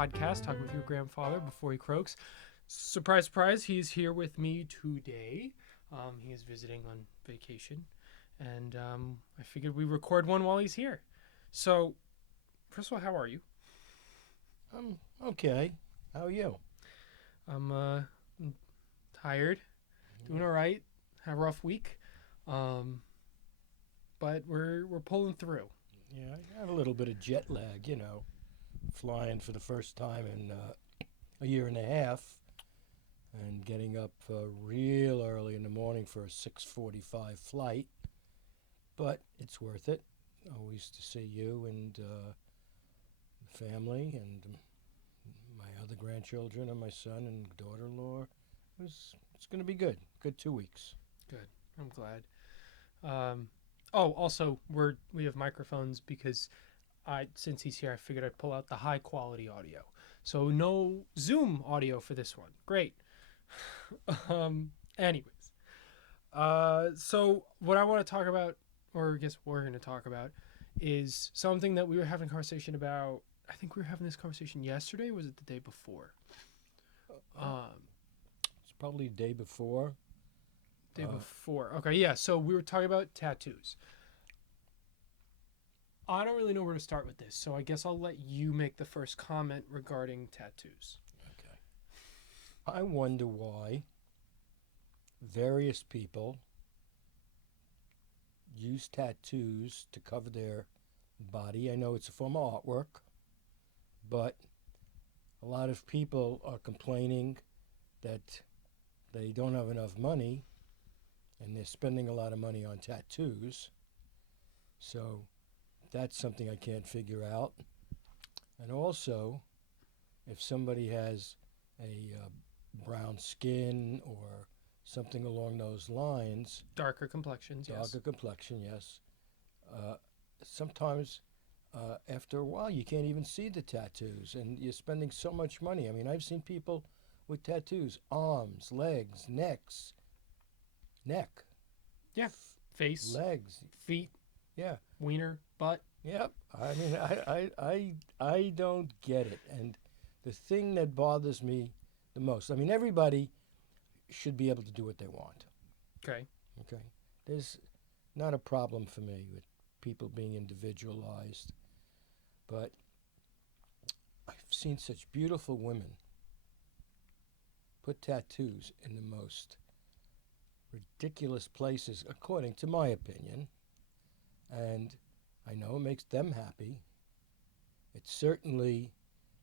podcast, Talk with Your Grandfather Before He Croaks. Surprise, surprise, he's here with me today. He is visiting on vacation, and I figured we record one while he's here. So, first of all, how are you? I'm okay. How are you? I'm tired, doing all right. Had a rough week, um, but we're pulling through. Yeah, I have a little bit of jet lag, flying for the first time in a year and a half and getting up real early in the morning for a 6:45 flight, but it's worth it. Always to see you and the family and my other grandchildren and my son and daughter-in-law. It's going to be good. Good 2 weeks. Good. I'm glad. Also, we have microphones because since he's here, I figured I'd pull out the high quality audio. So no Zoom audio for this one. Great. Anyways, so what I want to talk about, or I guess we're going to talk about, is something that we were having a conversation about. I think we were having this conversation yesterday. Or was it the day before? It's probably the day before. Day before. Okay, yeah. So we were talking about tattoos. I don't really know where to start with this, so I guess I'll let you make the first comment regarding tattoos. Okay. I wonder why various people use tattoos to cover their body. I know it's a form of artwork, but a lot of people are complaining that they don't have enough money and they're spending a lot of money on tattoos. So that's something I can't figure out. And also, if somebody has a brown skin or something along those lines, Darker complexions, yes. darker complexion, yes, sometimes after a while you can't even see the tattoos and you're spending so much money. I mean, I've seen people with tattoos, arms, legs, neck, Yeah. Face, legs, feet, yeah. wiener, butt. Yep. I mean, I don't get it. And the thing that bothers me the most, I mean, everybody should be able to do what they want. Okay. Okay. There's not a problem for me with people being individualized. But I've seen such beautiful women put tattoos in the most ridiculous places, according to my opinion. And I know it makes them happy. It's certainly,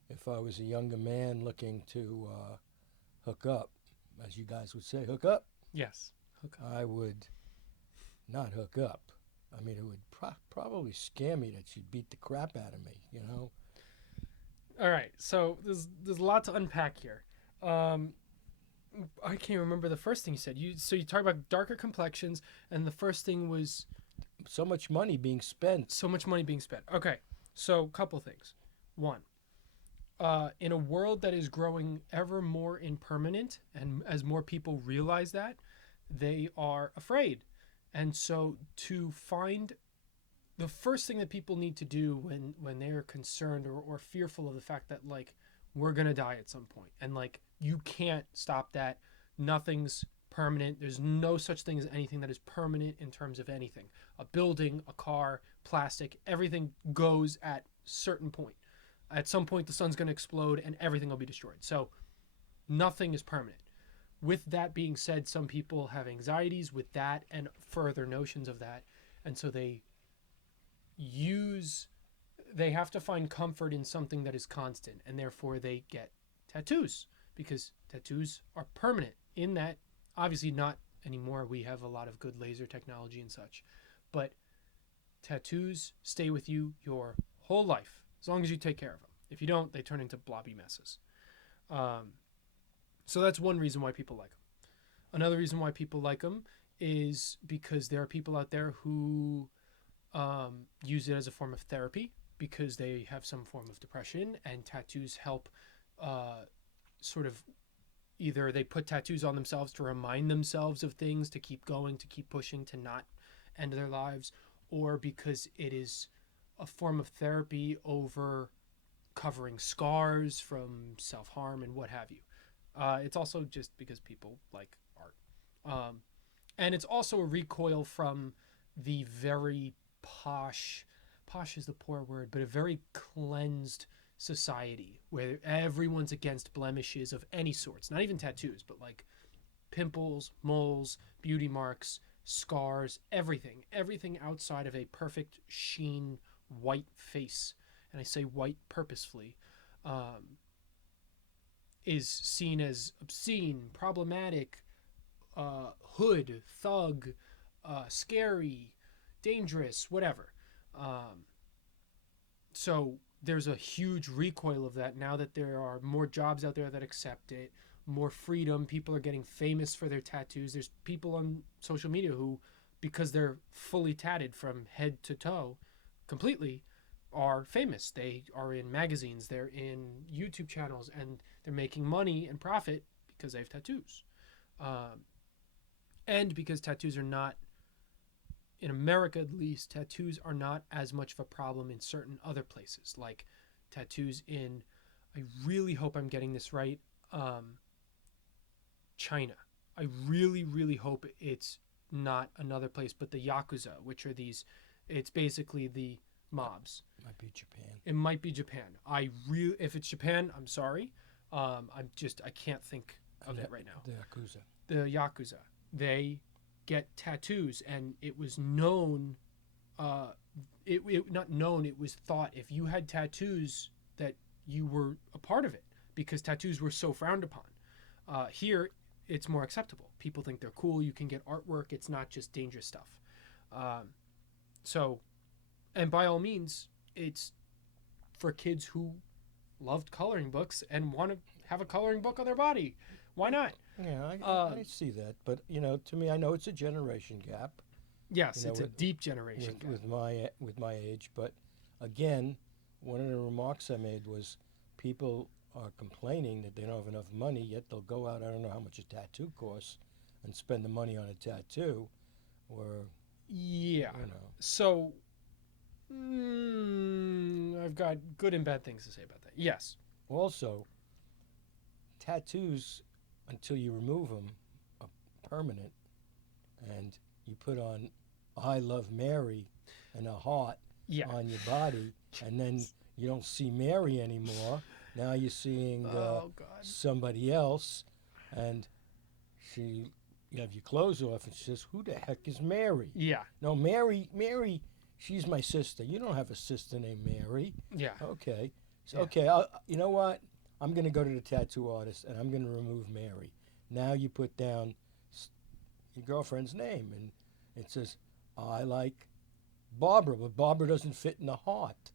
if I was a younger man looking to hook up, as you guys would say, hook up, Yes. Okay. I would not hook up. I mean, it would probably scare me that she'd beat the crap out of me. All right. So there's a lot to unpack here. I can't remember the first thing you said. You talked about darker complexions, and the first thing was So much money being spent. so much money being spent. Okay. So couple things. One, in a world that is growing ever more impermanent, and as more people realize that, they are afraid. And so to find the first thing that people need to do when they're concerned or fearful of the fact that like we're gonna die at some point and like you can't stop that, nothing's permanent, there's no such thing as anything that is permanent in terms of anything, a building, a car, plastic, everything goes at certain point. At some point the sun's going to explode and everything will be destroyed, so nothing is permanent. With that being said, some people have anxieties with that and further notions of that, and so they have to find comfort in something that is constant, and therefore they get tattoos because tattoos are permanent in that. Obviously not anymore, we have a lot of good laser technology and such, but tattoos stay with you your whole life as long as you take care of them. If you don't, they turn into blobby messes. So that's one reason why people like them. Another reason why people like them is because there are people out there who use it as a form of therapy because they have some form of depression, and tattoos help sort of either they put tattoos on themselves to remind themselves of things, to keep going, to keep pushing, to not end their lives, or because it is a form of therapy over covering scars from self harm and what have you. It's also just because people like art. And it's also a recoil from the very posh is the poor word, but a very cleansed society where everyone's against blemishes of any sorts, not even tattoos, but like pimples, moles, beauty marks, scars, everything outside of a perfect sheen white face, and I say white purposefully, um, is seen as obscene, problematic, hood, thug, scary, dangerous, whatever. Um, so there's a huge recoil of that now that there are more jobs out there that accept it, more freedom. People are getting famous for their tattoos. There's people on social media who, because they're fully tatted from head to toe, completely, are famous. They are in magazines, they're in YouTube channels, and they're making money and profit because they have tattoos. Um, and because tattoos are not, in America at least, tattoos are not as much of a problem in certain other places, like tattoos in, I really hope I'm getting this right, um, China. I really, really hope it's not another place, but the Yakuza, which are these, it's basically the mobs. Might be Japan. It might be Japan. If it's Japan, I'm sorry. I can't think of it right now. The Yakuza. The Yakuza. They get tattoos, and it was known, not known, it was thought if you had tattoos that you were a part of it because tattoos were so frowned upon. Here, it's more acceptable. People think they're cool. You can get artwork. It's not just dangerous stuff. Um, so, and by all means, it's for kids who loved coloring books and want to have a coloring book on their body. Why not? Yeah, I see that, but to me, I know it's a generation gap. Yes, it's a deep generation gap. With my age, but again, one of the remarks I made was people are complaining that they don't have enough money, yet they'll go out. I don't know how much a tattoo costs, and spend the money on a tattoo, or yeah. So, I've got good and bad things to say about that. Yes. Also, tattoos, until you remove them, are permanent, and you put on "I love Mary" and a heart on your body, and then you don't see Mary anymore. Now you're seeing somebody else, and you have your clothes off, and she says, "Who the heck is Mary?" Yeah. No, Mary, she's my sister. You don't have a sister named Mary. Yeah. Okay. So, okay, you know what? I'm going to go to the tattoo artist, and I'm going to remove Mary. Now you put down your girlfriend's name, and it says, I like Barbara, but Barbara doesn't fit in the heart.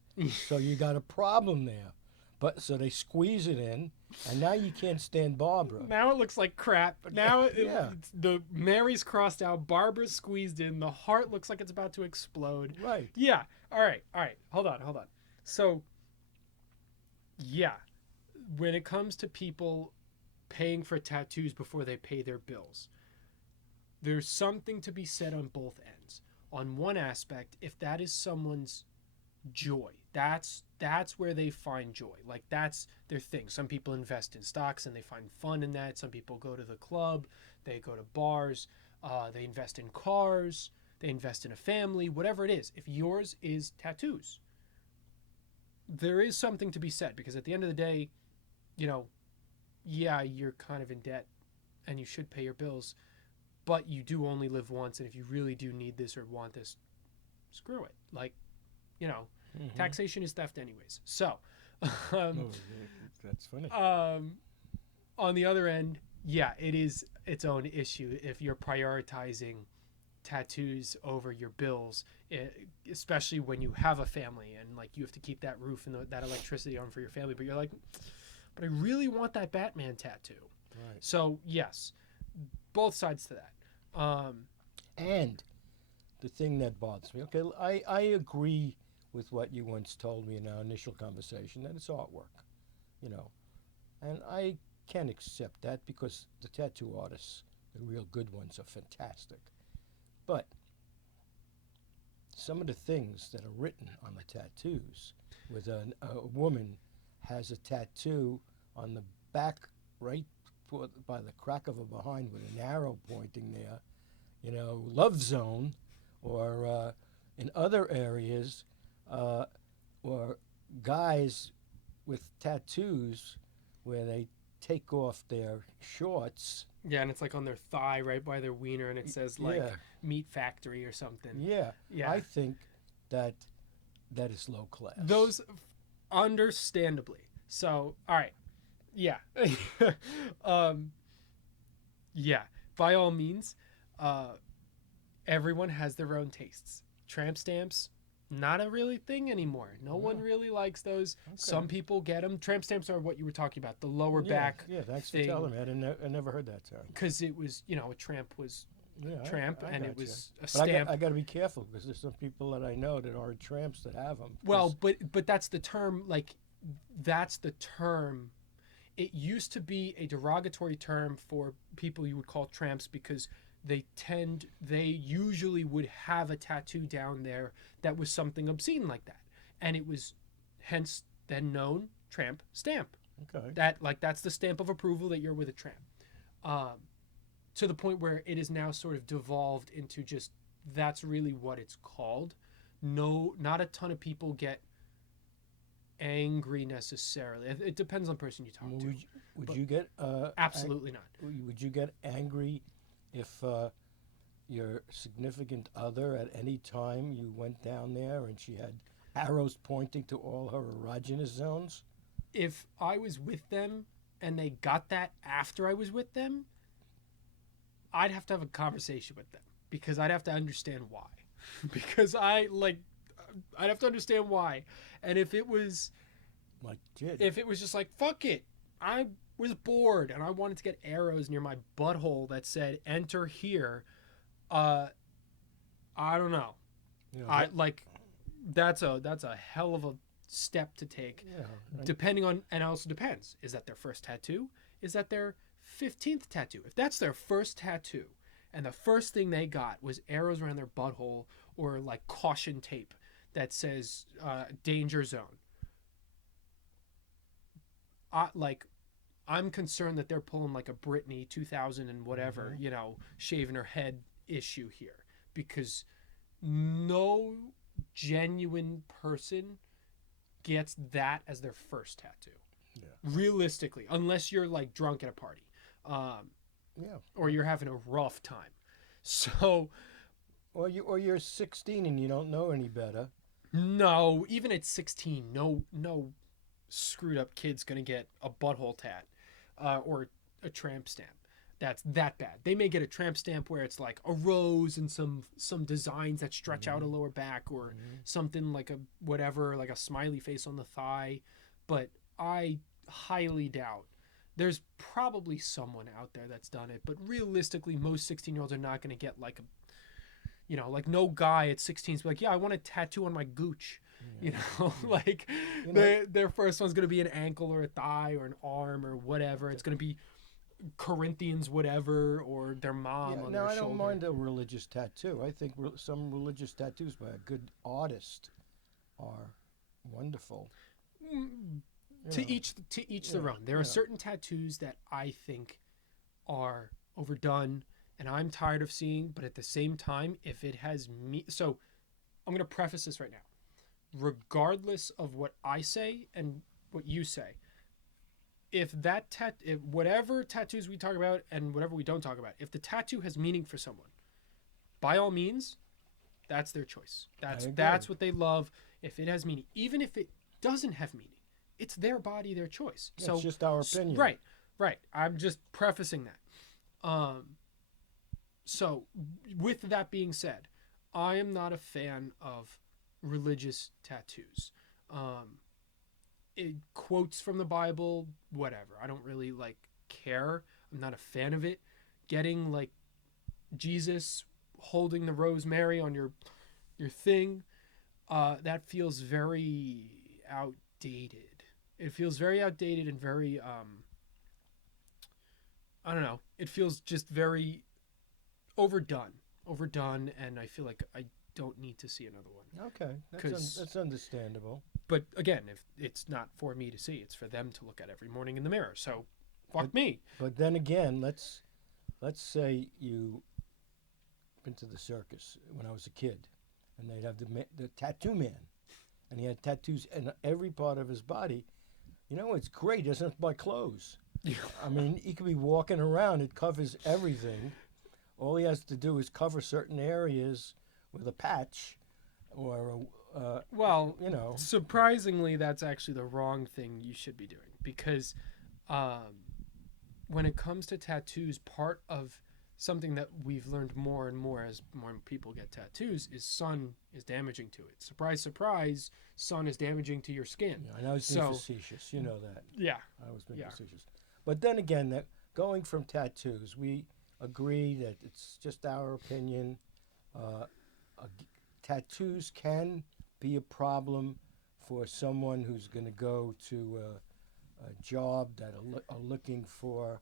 So you got a problem there. But so they squeeze it in, and now you can't stand Barbara. Now it looks like crap. Now the Mary's crossed out, Barbara's squeezed in, the heart looks like it's about to explode. Right. Yeah. All right. Hold on. So, yeah, when it comes to people paying for tattoos before they pay their bills, there's something to be said on both ends. On one aspect, if that is someone's joy, that's where they find joy. Like, that's their thing. Some people invest in stocks and they find fun in that. Some people go to the club, they go to bars, they invest in cars, they invest in a family, whatever it is. If yours is tattoos, there is something to be said, because at the end of the day, you're kind of in debt and you should pay your bills, but you do only live once, and if you really do need this or want this, screw it. Like, taxation is theft anyways. So, that's funny. On the other end, it is its own issue if you're prioritizing tattoos over your bills, especially when you have a family and like you have to keep that roof and that electricity on for your family, but you're like, but I really want that Batman tattoo. Right. So yes, both sides to that. And the thing that bothers me, okay, I agree with what you once told me in our initial conversation, that it's artwork, and I can accept that because the tattoo artists, the real good ones, are fantastic. But some of the things that are written on the tattoos with a woman has a tattoo on the back, right by the crack of a behind with an arrow pointing there, love zone, or in other areas, uh, or guys with tattoos where they take off their shorts. Yeah, and it's like on their thigh, right by their wiener, and it says like Yeah, meat factory or something. yeah. Yeah. I think that that is low class. Those, understandably. So, all right. Yeah. um, yeah. By all means, uh, everyone has their own tastes. Tramp stamps, not a really thing anymore. No one really likes those. Okay. Some people get them. Tramp stamps are what you were talking about, the lower Yeah, back yeah, thanks thing. for telling me. I never heard that term. Because it was, a tramp was Yeah, tramp, I and it gotcha. was a But stamp. I got to be careful because there's some people that I know that are tramps that have them. Well, but that's the term. Like, that's the term. It used to be a derogatory term for people you would call tramps because they usually would have a tattoo down there that was something obscene like that, and it was hence then known tramp stamp. Okay. That's the stamp of approval that you're with a tramp. To the point where it is now sort of devolved into just that's really what it's called. No, not a ton of people get angry necessarily. It depends on the person you talk Well, to. would But you get Absolutely not. would you get angry if your significant other at any time you went down there and she had arrows pointing to all her erogenous zones? If I was with them and they got that after I was with them, I'd have to have a conversation with them because I'd have to understand why. Because I'd have to understand why. And if it was just like fuck it, I was bored and I wanted to get arrows near my butthole that said enter here, I don't know. I like that's a hell of a step to take. Yeah. Depending on, and it also depends. Is that their first tattoo? Is that their 15th tattoo? If that's their first tattoo and the first thing they got was arrows around their butthole or like caution tape that says danger zone, I'm concerned that they're pulling like a Britney 2000 and whatever, shaving her head issue here, because no genuine person gets that as their first tattoo. Yeah. Realistically, unless you're like drunk at a party, Yeah. or you're having a rough time. So Or you're 16 and you don't know any better. no, even at 16, no screwed up kid's gonna get a butthole tat, or a tramp stamp. That's that bad. They may get a tramp stamp where it's like a rose and some designs that stretch out a lower back, or something like a whatever, like a smiley face on the thigh. But I highly doubt. There's probably someone out there that's done it, but realistically, most 16-year-olds are not going to get like a, like no guy at 16 is like, yeah, I want a tattoo on my gooch. Like their first one's going to be an ankle or a thigh or an arm or whatever. It's going to be Corinthians whatever, or their mom on their I shoulder. don't mind a religious tattoo. I think some religious tattoos by a good artist are wonderful. To each their own. There are certain tattoos that I think are overdone and I'm tired of seeing, but at the same time, if it has me, so I'm going to preface this right now. Regardless of what I say and what you say, if whatever tattoos we talk about and whatever we don't talk about, if the tattoo has meaning for someone, by all means, that's their choice. That's what they love. If it has meaning, even if it doesn't have meaning, it's their body, their choice. So it's just our opinion. Right. I'm just prefacing that. So with that being said, I am not a fan of religious tattoos. Quotes from the Bible, whatever. I don't really care. I'm not a fan of it. Getting like Jesus holding the rosemary on your thing, that feels very outdated. It feels very outdated and very I don't know. It feels just very overdone, and I feel like I don't need to see another one. Okay, that's understandable. But again, if it's not for me to see, it's for them to look at every morning in the mirror. So, fuck But, me. but then again, let's say you been to the circus when I was a kid, and they'd have the tattoo man, and he had tattoos in every part of his body. You know, it's great. He doesn't have to buy clothes. I mean, he could be walking around. It covers everything. All he has to do is cover certain areas with a patch, or Well, you know. surprisingly, that's actually the wrong thing you should be doing because when it comes to tattoos, part of something that we've learned more and more as more people get tattoos is sun is damaging to it. Surprise, surprise, sun is damaging to your skin. Yeah, I was being facetious. You know that. Yeah. I was being facetious. But then again, that going from tattoos, we agree that it's just our opinion. Tattoos can be a problem for someone who's going to go to a job that are looking for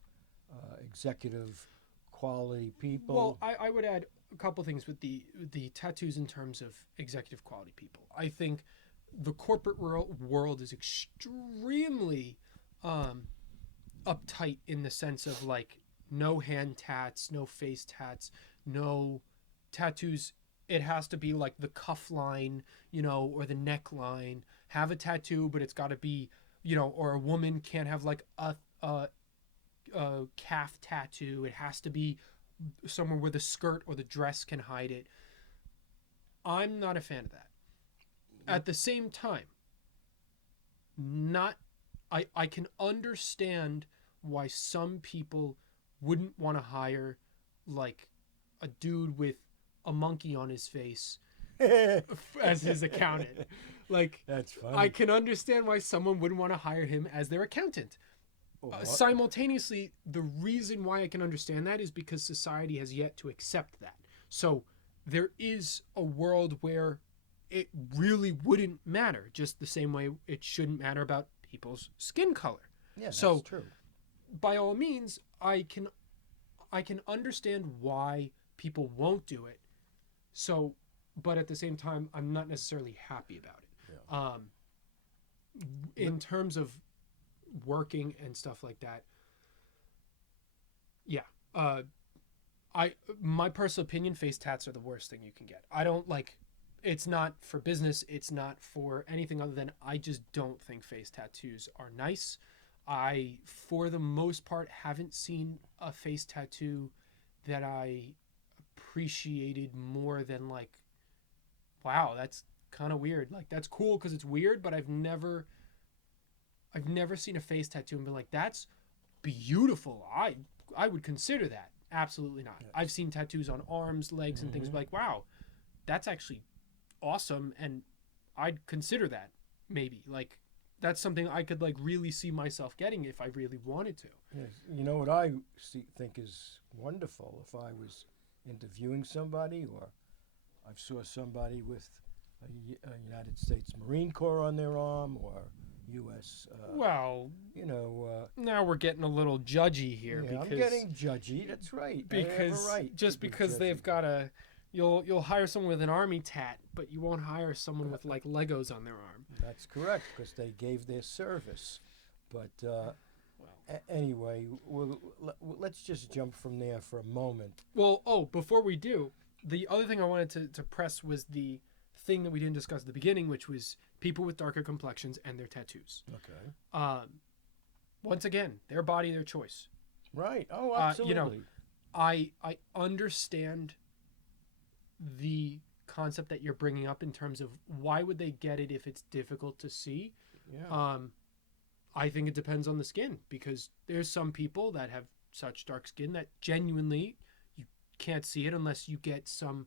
executive quality people. Well, I would add a couple things with the tattoos in terms of executive quality people. I think the corporate world is extremely uptight in the sense of like no hand tats, no face tats, no tattoos. It has to be like the cuff line, or the neckline. Have a tattoo, but it's got to be, or a woman can't have like a calf tattoo. It has to be somewhere where the skirt or the dress can hide it. I'm not a fan of that. At the same time, I can understand why some people wouldn't want to hire like a dude with a monkey on his face as his accountant. Like, that's funny. I can understand why someone wouldn't want to hire him as their accountant. Simultaneously, the reason why I can understand that is because society has yet to accept that. So there is a world where it really wouldn't matter, just the same way it shouldn't matter about people's skin color. Yeah, that's so, true. By all means, I can understand why people won't do it. So, but at the same time, I'm not necessarily happy about it. Yeah. In terms of working and stuff like that, yeah. My personal opinion, face tats are the worst thing you can get. I don't like. It's not for business. It's not for anything other than I just don't think face tattoos are nice. I, for the most part, haven't seen a face tattoo that I appreciated more than like, wow, that's kind of weird. Like, that's cool because it's weird, but I've never seen a face tattoo and been like, that's beautiful. I would consider that. Absolutely not. Yes. I've seen tattoos on arms, legs, and things like, wow, that's actually awesome, and I'd consider that maybe. Like, that's something I could like really see myself getting if I really wanted to. Yes. You know what I think is wonderful? If I was interviewing somebody, or I saw somebody with a United States Marine Corps on their arm, or U.S. Well, now we're getting a little judgy here. Yeah, because I'm getting judgy. That's right. Because right just because they've got you'll hire someone with an army tat, but you won't hire someone with like Legos on their arm. That's correct, because they gave their service. But anyway, let's just jump from there for a moment. Well, before we do, the other thing I wanted to press was the thing that we didn't discuss at the beginning, which was people with darker complexions and their tattoos. Okay. Once again, their body, their choice. Right. Oh, absolutely. I understand the concept that you're bringing up in terms of why would they get it if it's difficult to see. Yeah. I think it depends on the skin, because there's some people that have such dark skin that genuinely you can't see it unless you get some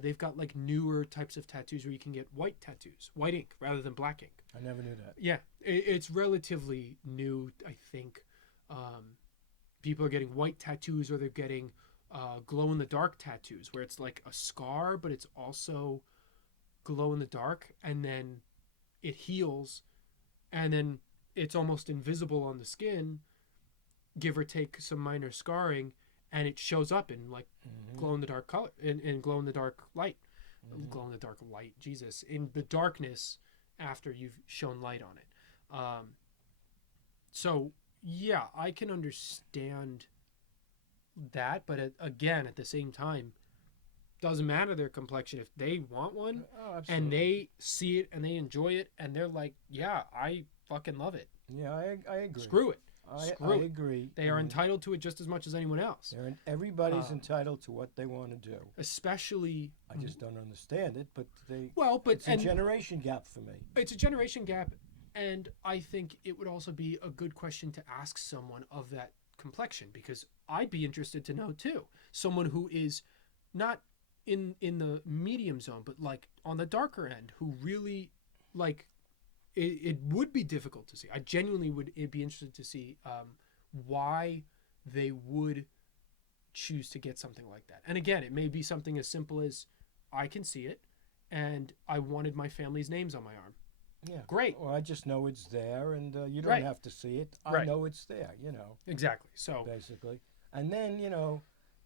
they've got like newer types of tattoos where you can get white tattoos, white ink rather than black ink. I never knew that. Yeah, it's relatively new, I think. People are getting white tattoos, or they're getting glow in the dark tattoos where it's like a scar but it's also glow in the dark, and then it heals, and then it's almost invisible on the skin, give or take some minor scarring, and it shows up in like glow in the dark color, in glow in the dark light. Glow in the dark light, Jesus, in the darkness, after you've shown light on it. So yeah, I can understand that, but again, at the same time, doesn't matter their complexion if they want one Oh, and absolutely. they see it and they enjoy it and they're like, yeah, I fucking love it. Yeah, I agree. Screw it. I Screw it. agree. They are entitled to it just as much as anyone else. Everybody's Um, entitled to what they want to do. especially, I just don't understand it, but well, but it's a and generation gap for me. it's a generation gap, and I think it would also be a good question to ask someone of that complexion, because I'd be interested to know too. Someone who is not in the medium zone, but like on the darker end, who really like it would be difficult to see. I genuinely would be interested to see why they would choose to get something like that. And again, it may be something as simple as I can see it, and I wanted my family's names on my arm. Yeah. Great. Well, I just know it's there, and you don't Right. have to see it. I Right. know it's there, Exactly. So, basically. And then,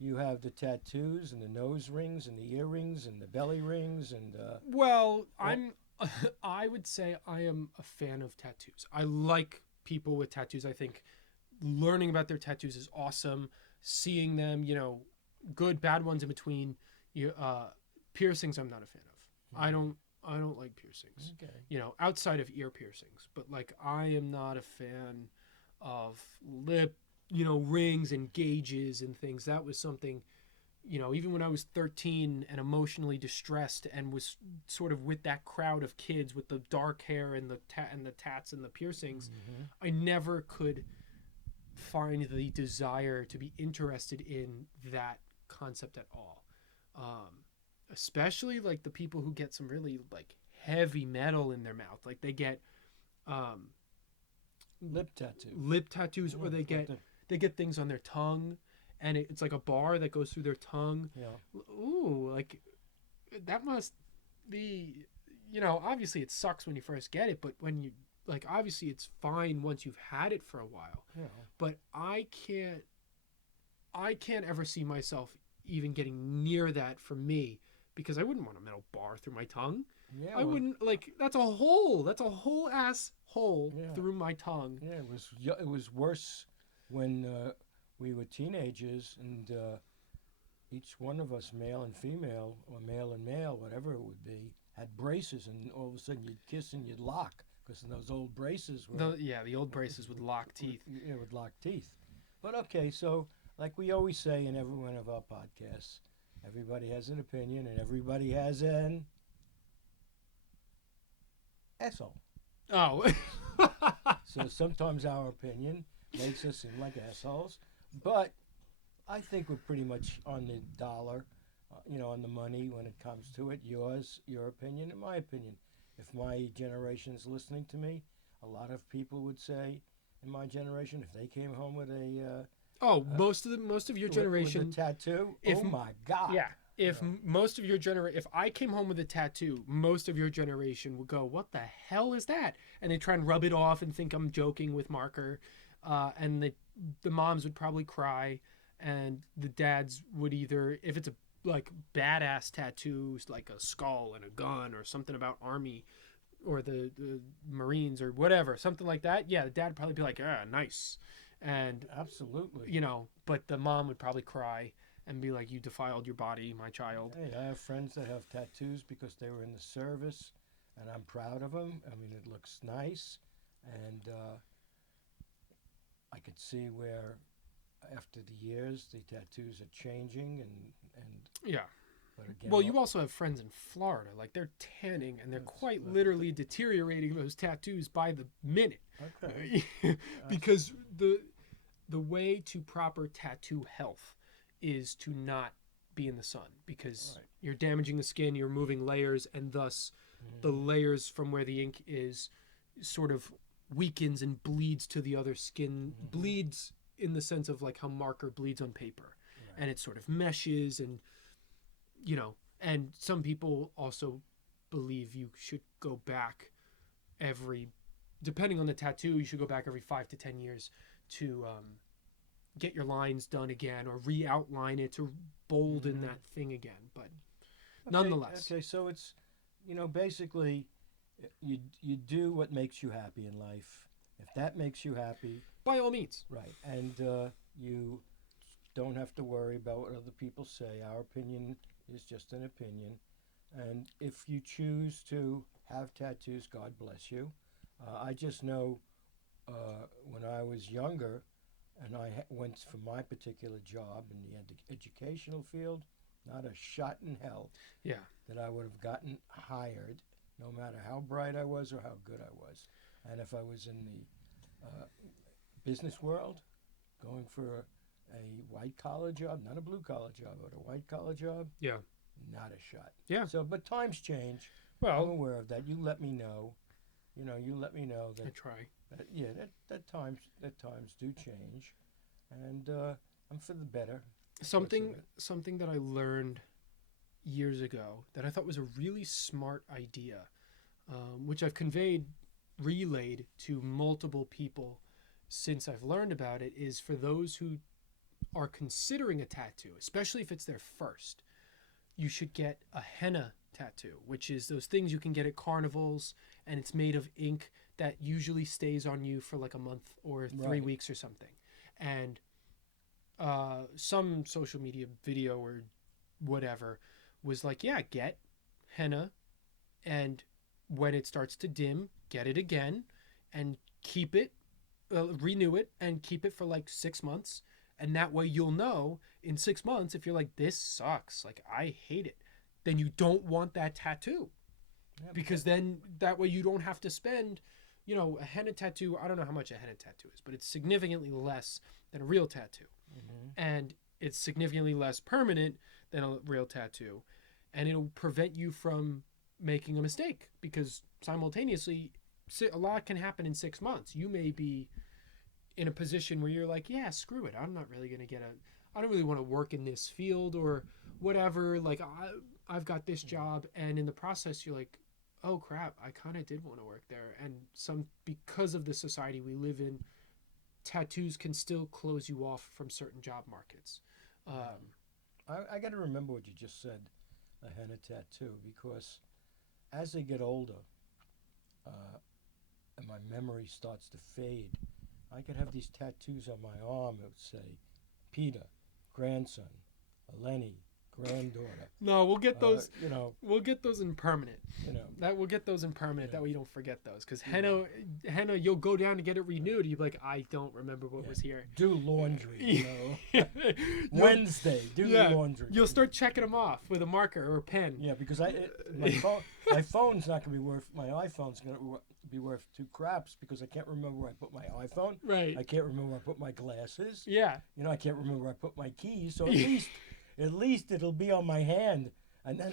you have the tattoos and the nose rings and the earrings and the belly rings and well, well, I'm I would say I am a fan of tattoos. I like people with tattoos. I think learning about their tattoos is awesome. Seeing them, good, bad ones in between. You piercings I'm not a fan of. I don't like piercings. okay. Outside of ear piercings, but like I am not a fan of lip, rings and gauges and things. That was something, even when I was 13 and emotionally distressed and was sort of with that crowd of kids with the dark hair and the tats and the piercings, Hmm. I never could find the desire to be interested in that concept at all. Um, especially like the people who get some really like heavy metal in their mouth, like they get um, Lip tattoo. lip tattoos, Yeah, or they like get things on their tongue, and it's like a bar that goes through their tongue. yeah. Ooh, like that must be, obviously it sucks when you first get it, but when you like, obviously it's fine once you've had it for a while. Yeah. But I can't ever see myself even getting near that for me, because I wouldn't want a metal bar through my tongue. Yeah. I Well, wouldn't like that's a hole. That's a whole ass hole yeah. through my tongue. Yeah. It was worse when we were teenagers, and each one of us, male and female, or male and male, whatever it would be, had braces, and all of a sudden you'd kiss and you'd lock because those old braces were The old braces with locked teeth. with locked teeth. But okay, so like we always say in every one of our podcasts, everybody has an opinion and everybody has an asshole. Oh. So sometimes our opinion makes us seem like assholes, but I think we're pretty much on the dollar, on the money when it comes to it. Your opinion, and my opinion. If my generation's listening to me, a lot of people would say, in my generation, if they came home with a Oh, uh, most of your with a generation. tattoo, If oh my God! Yeah, if Yeah. most of your if I came home with a tattoo, most of your generation would go, "What the hell is that?" And they try and rub it off and think I'm joking with marker, and the moms would probably cry, and the dads would either, if it's a like badass tattoos like a skull and a gun or something about army or the Marines or whatever, something like that. Yeah, the dad would probably be like, "Ah, nice," and Absolutely. but the mom would probably cry and be like, "You defiled your body, my child." Hey, I have friends that have tattoos because they were in the service, and I'm proud of them. I mean, it looks nice, and I could see where after the years the tattoos are changing, and Yeah. but again, Well, you also have friends in Florida, like they're tanning and they're quite literally deteriorating those tattoos by the minute. okay, Because the way to proper tattoo health is to not be in the sun, because right. you're damaging the skin, you're removing layers, and thus the Mhm. layers from where the ink is sort of weakens and bleeds to the other skin, Mhm. bleeds in the sense of like how marker bleeds on paper, Right. and it sort of meshes, and and some people also believe you should go back every, depending on the tattoo, you should go back every 5 to 10 years to get your lines done again, or re-outline it to bolden Mhm. that thing again. But Okay, nonetheless, okay. So it's, basically, you do what makes you happy in life. If that makes you happy, By all means. right, and you don't have to worry about what other people say. Our opinion is just an opinion, and if you choose to have tattoos, God bless you. I just know when I was younger, and went for my particular job in the educational field, not a shot in hell Yeah. that I would have gotten hired, no matter how bright I was or how good I was. And if I was in the business world, going for a white collar job, not a blue collar job, but a white collar job, Yeah. not a shot. Yeah. So, but times change. I'm Well, aware of that. You let me know. You let me know I that, try. that times do change, and I'm for the better. Something that I learned years ago that I thought was a really smart idea, which I've relayed to multiple people since I've learned about it, is for those who are considering a tattoo, especially if it's their first, you should get a henna tattoo, which is those things you can get at carnivals, and it's made of ink that usually stays on you for like a month or 3 weeks or something. And some social media video or whatever was like, yeah, get henna, and when it starts to dim, get it again, and keep it, renew it, and keep it for like 6 months. And that way you'll know in 6 months if you're like, this sucks, like I hate it, then you don't want that tattoo. Yeah, Because then that way you don't have to spend, a henna tattoo. I don't know how much a henna tattoo is, but it's significantly less than a real tattoo. mm-hmm. And it's significantly less permanent than a real tattoo. And it'll prevent you from making a mistake, because simultaneously, a lot can happen in 6 months. You may be in a position where you're like, yeah, screw it. I'm not really going to I don't really want to work in this field or whatever. Like, I've got this job. And in the process, you're like, oh crap, I kind of did want to work there. And because of the society we live in, tattoos can still close you off from certain job markets. I got to remember what you just said, a henna tattoo, because as I get older, and my memory starts to fade, I could have these tattoos on my arm that would say, Peter, grandson, Eleni, granddaughter. No, we'll get those. You know, We'll get those in permanent. We'll get those in permanent. That way you don't forget those. Because henna, you'll go down to get it renewed. You'll be like, I don't remember what was here. Do laundry. Wednesday, do the laundry. You'll start checking them off with a marker or a pen. Yeah, because my phone's not going to be worth. My iPhone's going to be worth two craps, because I can't remember where I put my iPhone. Right. I can't remember where I put my glasses. Yeah. I can't remember where I put my keys. So at least it'll be on my hand, and then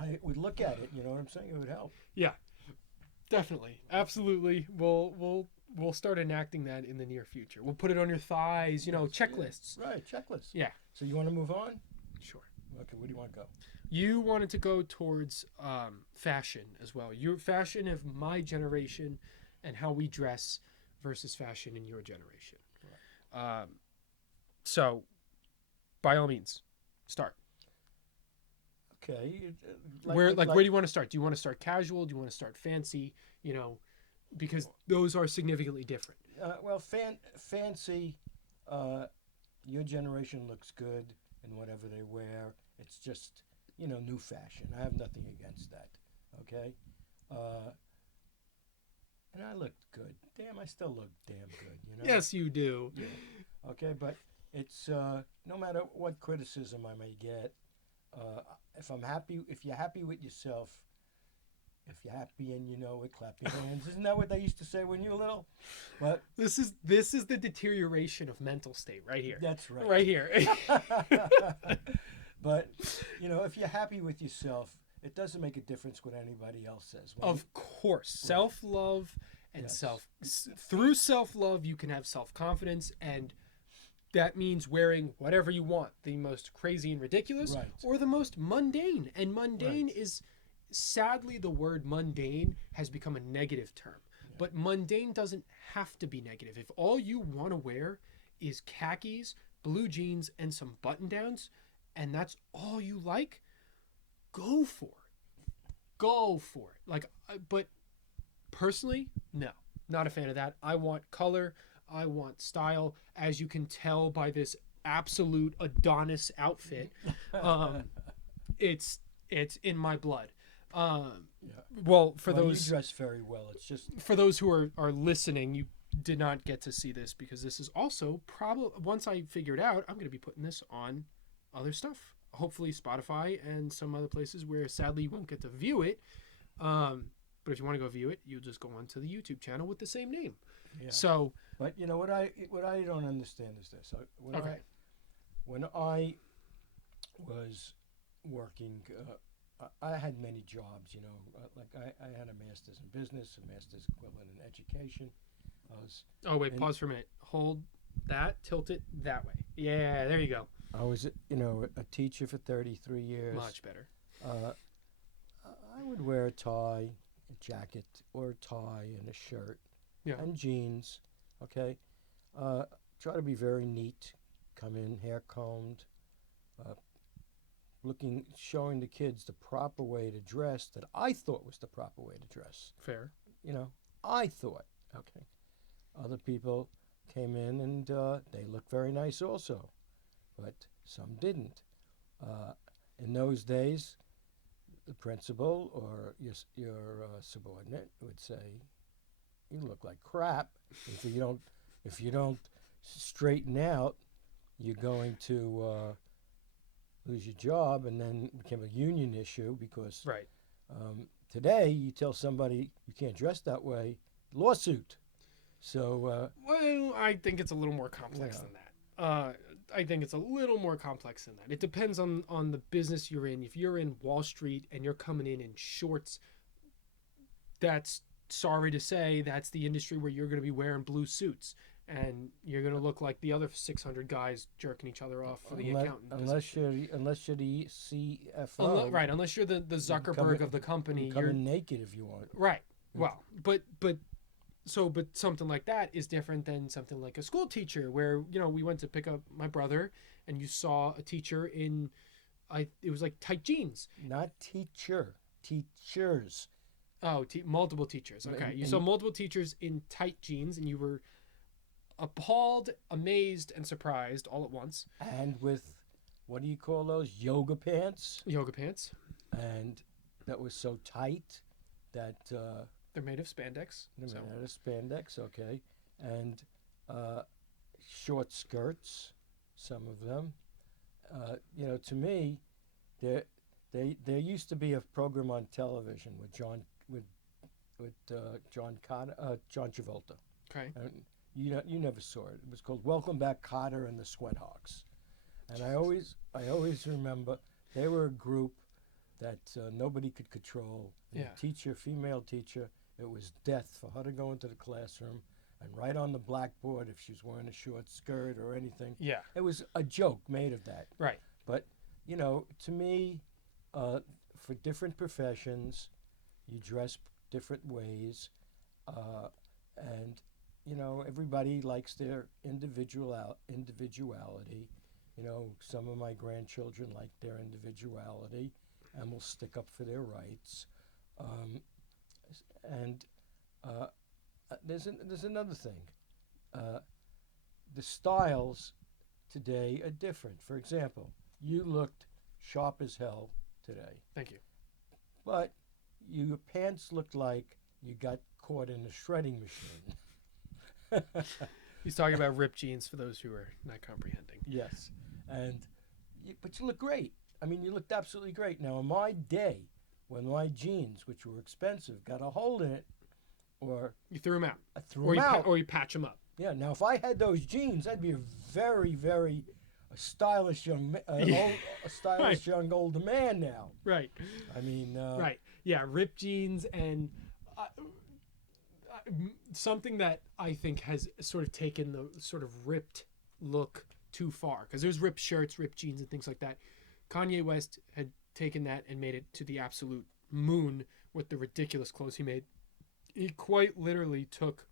I would look at it. You know what I'm saying? It would help. Yeah, definitely, absolutely. We'll start enacting that in the near future. We'll put it on your thighs. Checklists. Yeah. Right, checklists. Yeah. So you want to move on? Sure. Okay. Where do you want to go? You wanted to go towards fashion as well. Your fashion of my generation and how we dress versus fashion in your generation. Right. So, by all means, start. Okay. Where do you want to start? Do you want to start casual? Do you want to start fancy? Because those are significantly different. Well, fancy. Your generation looks good in whatever they wear. It's just new fashion. I have nothing against that. Okay. And I looked good. Damn, I still look damn good. Yes, you do. Yeah. Okay, but it's no matter what criticism I may get, if you're happy with yourself, if you're happy and you know it, clap your hands. Isn't that what they used to say when you were little? But this is the deterioration of mental state right here. That's right. Right here. But if you're happy with yourself, it doesn't make a difference what anybody else says. Of course, self-love and Yes. through self-love you can have self-confidence, and that means wearing whatever you want, the most crazy and ridiculous, Right. or the most mundane. And mundane Right. is, sadly, the word mundane has become a negative term. Yeah. But mundane doesn't have to be negative. If all you want to wear is khakis, blue jeans, and some button-downs, and that's all you like, go for it. go for it. Like, but personally, no, not a fan of that. I want color. I want style. As you can tell by this absolute Adonis outfit, um, it's in my blood. Yeah. Well, Well, you dress very well. It's just for those who are listening, you did not get to see this because this is also probably, once I figure it out, I'm going to be putting this on other stuff. Hopefully Spotify and some other places where sadly you won't get to view it. But if you want to go view it, you'll just go onto the YouTube channel with the same name. yeah. So, But you know what I don't understand is this. okay. When I was working, I had many jobs. You know, like I had a master's in business, a master's equivalent in education. I was Oh, wait, and pause for a minute. Hold that, tilt it that way. Yeah, there you go. I was a teacher for 33 years. Much better. Uh, I would wear a tie, a jacket, or a tie and a shirt, Yeah. and jeans. Okay, try to be very neat. Come in hair combed, uh, showing the kids the proper way to dress that I thought was the proper way to dress. Fair. You know, I thought. Okay, other people came in and they looked very nice also, but some didn't. In those days, the principal or your subordinate would say, "You look like crap. If you don't straighten out, you're going to lose your job." And then it became a union issue because Right. today you tell somebody you can't dress that way, lawsuit. So Well, I think it's a little more complex Yeah. than that. I think it's a little more complex than that. It depends on the business you're in. If you're in Wall Street and you're coming in shorts, that's, sorry to say, that's the industry where you're going to be wearing blue suits and you're going to look like the other 600 guys jerking each other off for the accountant. unless you're the CFO, Right, unless you're the Zuckerberg of the company, you come you're in naked if you want. right. Well, but something like that is different than something like a school teacher where, we went to pick up my brother and you saw a teacher in it was like tight jeans. Not teacher, teachers. Oh, multiple teachers. Okay. You saw multiple teachers in tight jeans and you were appalled, amazed, and surprised all at once. And with, what do you call those, yoga pants? Yoga pants. And that was so tight that They're made of spandex. they're So. made out of spandex, okay. And short skirts, some of them. To me, there used to be a program on television with John Travolta. Okay. And you never saw it. It was called Welcome Back, Kotter and the Sweathogs. And I always remember they were a group that nobody could control. And Yeah. the teacher, female teacher, it was death for her to go into the classroom and write on the blackboard if she was wearing a short skirt or anything. Yeah. It was a joke made of that. Right. But, to me, for different professions, you dress different ways. And, everybody likes their individuality. Some of my grandchildren like their individuality and will stick up for their rights. There's another thing. The styles today are different. For example, you looked sharp as hell today, Thank you. but your pants looked like you got caught in a shredding machine. He's talking about ripped jeans for those who are not comprehending. Yes, but you look great. I mean, you looked absolutely great. Now, in my day, when my jeans, which were expensive, got a hole in it, or You threw them out. I threw them out. Or you patch them up. Yeah. Now, if I had those jeans, I'd be a very, very stylish young, Yeah. a stylish young older man now. Right. I mean, Right. Yeah, ripped jeans and something that I think has sort of taken the sort of ripped look too far, because there's ripped shirts, ripped jeans, and things like that. Kanye West had taken that and made it to the absolute moon with the ridiculous clothes he made. He quite literally took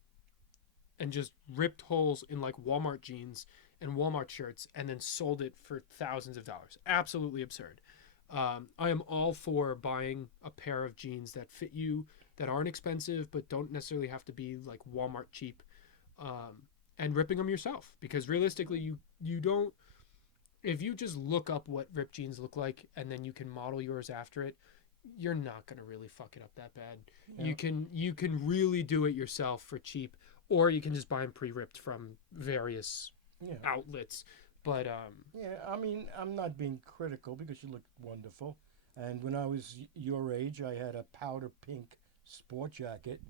and just ripped holes in like Walmart jeans and Walmart shirts and then sold it for thousands of dollars. Absolutely absurd. I am all for buying a pair of jeans that fit you, that aren't expensive, but don't necessarily have to be like Walmart cheap, um, and ripping them yourself. Because realistically, you don't. If you just look up what ripped jeans look like and then you can model yours after it, you're not gonna really fuck it up that bad. Yeah. You can really do it yourself for cheap, or you can just buy them pre-ripped from various Yeah. outlets. But Yeah, I mean, I'm not being critical because you look wonderful. And when I was your age, I had a powder pink sport jacket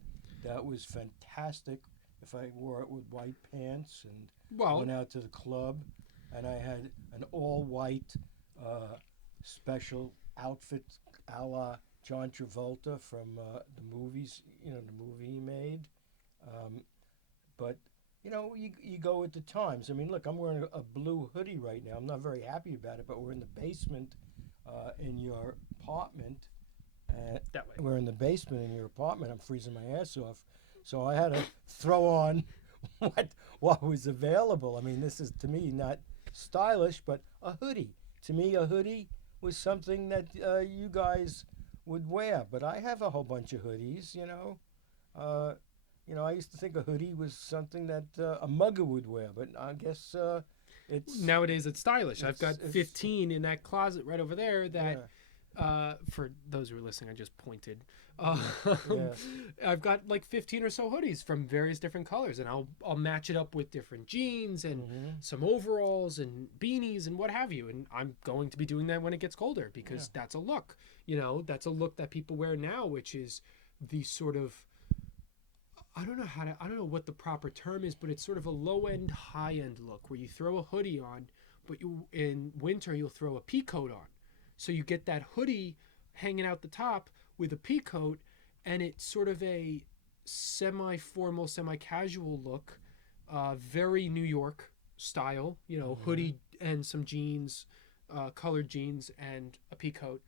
that was fantastic if I wore it with white pants and well, went out to the club. And I had an all white special outfit a la John Travolta from the movies, the movie he made. Um, but you go with the times. I mean, look, I'm wearing a blue hoodie right now. I'm not very happy about it, but we're in the basement in your apartment. that way. We're in the basement in your apartment. I'm freezing my ass off, so I had to throw on what what was available. I mean, this is to me not stylish, but a hoodie. To me, a hoodie was something that you guys would wear. But I have a whole bunch of hoodies. Uh, I used to think a hoodie was something that a mugger would wear, but I guess it's Nowadays it's stylish. I've got it's 15 in that closet right over there that yeah, for those who are listening, I just pointed. yeah. I've got like 15 or so hoodies from various different colors, and I'll match it up with different jeans and Hmm. some overalls and beanies and what have you. And I'm going to be doing that when it gets colder because Yeah. that's a look. That's a look that people wear now, which is the sort of I don't know what the proper term is, but it's sort of a low end, high end look where you throw a hoodie on, but you in winter you'll throw a pea coat on, so you get that hoodie hanging out the top with a pea coat, and it's sort of a semi formal, semi casual look, very New York style. Hmm. Hoodie and some jeans, colored jeans and a pea coat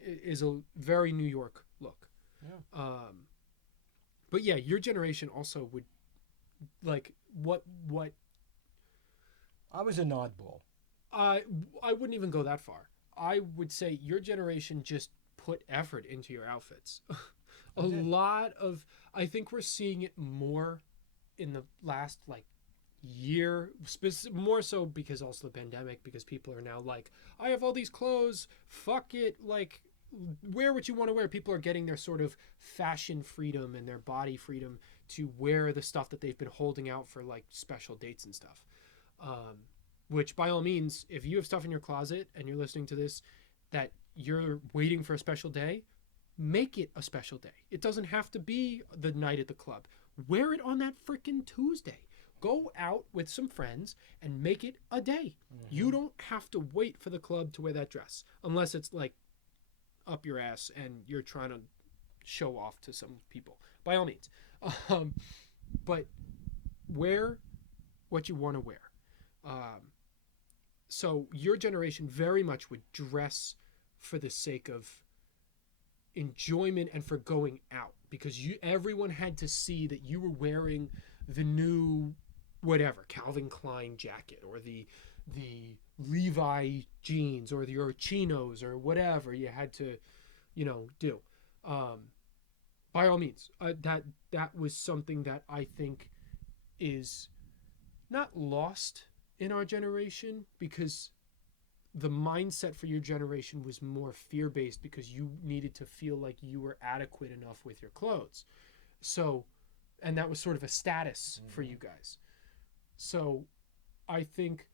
is a very New York look. Yeah. Um, but yeah, your generation also would like what I was an oddball. I I wouldn't even go that far. I would say your generation just put effort into your outfits. A I did. lot of I think we're seeing it more in the last like year, more so because also the pandemic, because people are now like, I have all these clothes, fuck it, like wear what you want to wear. People are getting their sort of fashion freedom and their body freedom to wear the stuff that they've been holding out for like special dates and stuff. um, which by all means, if you have stuff in your closet and you're listening to this that you're waiting for a special day, make it a special day. It doesn't have to be the night at the club. Wear it on that freaking Tuesday. Go out with some friends and make it a day. You Hmm. don't have to wait for the club to wear that dress unless it's like up your ass and you're trying to show off to some people. By all means. Um, but wear what you want to wear. Um, so your generation very much would dress for the sake of enjoyment and for going out because everyone had to see that you were wearing the new whatever Calvin Klein jacket or the Levi jeans or the chinos or whatever you had to do. um, by all means, that was something that I think is not lost in our generation because the mindset for your generation was more fear based because you needed to feel like you were adequate enough with your clothes. So, and that was sort of a status for Hmm. you guys. So, I think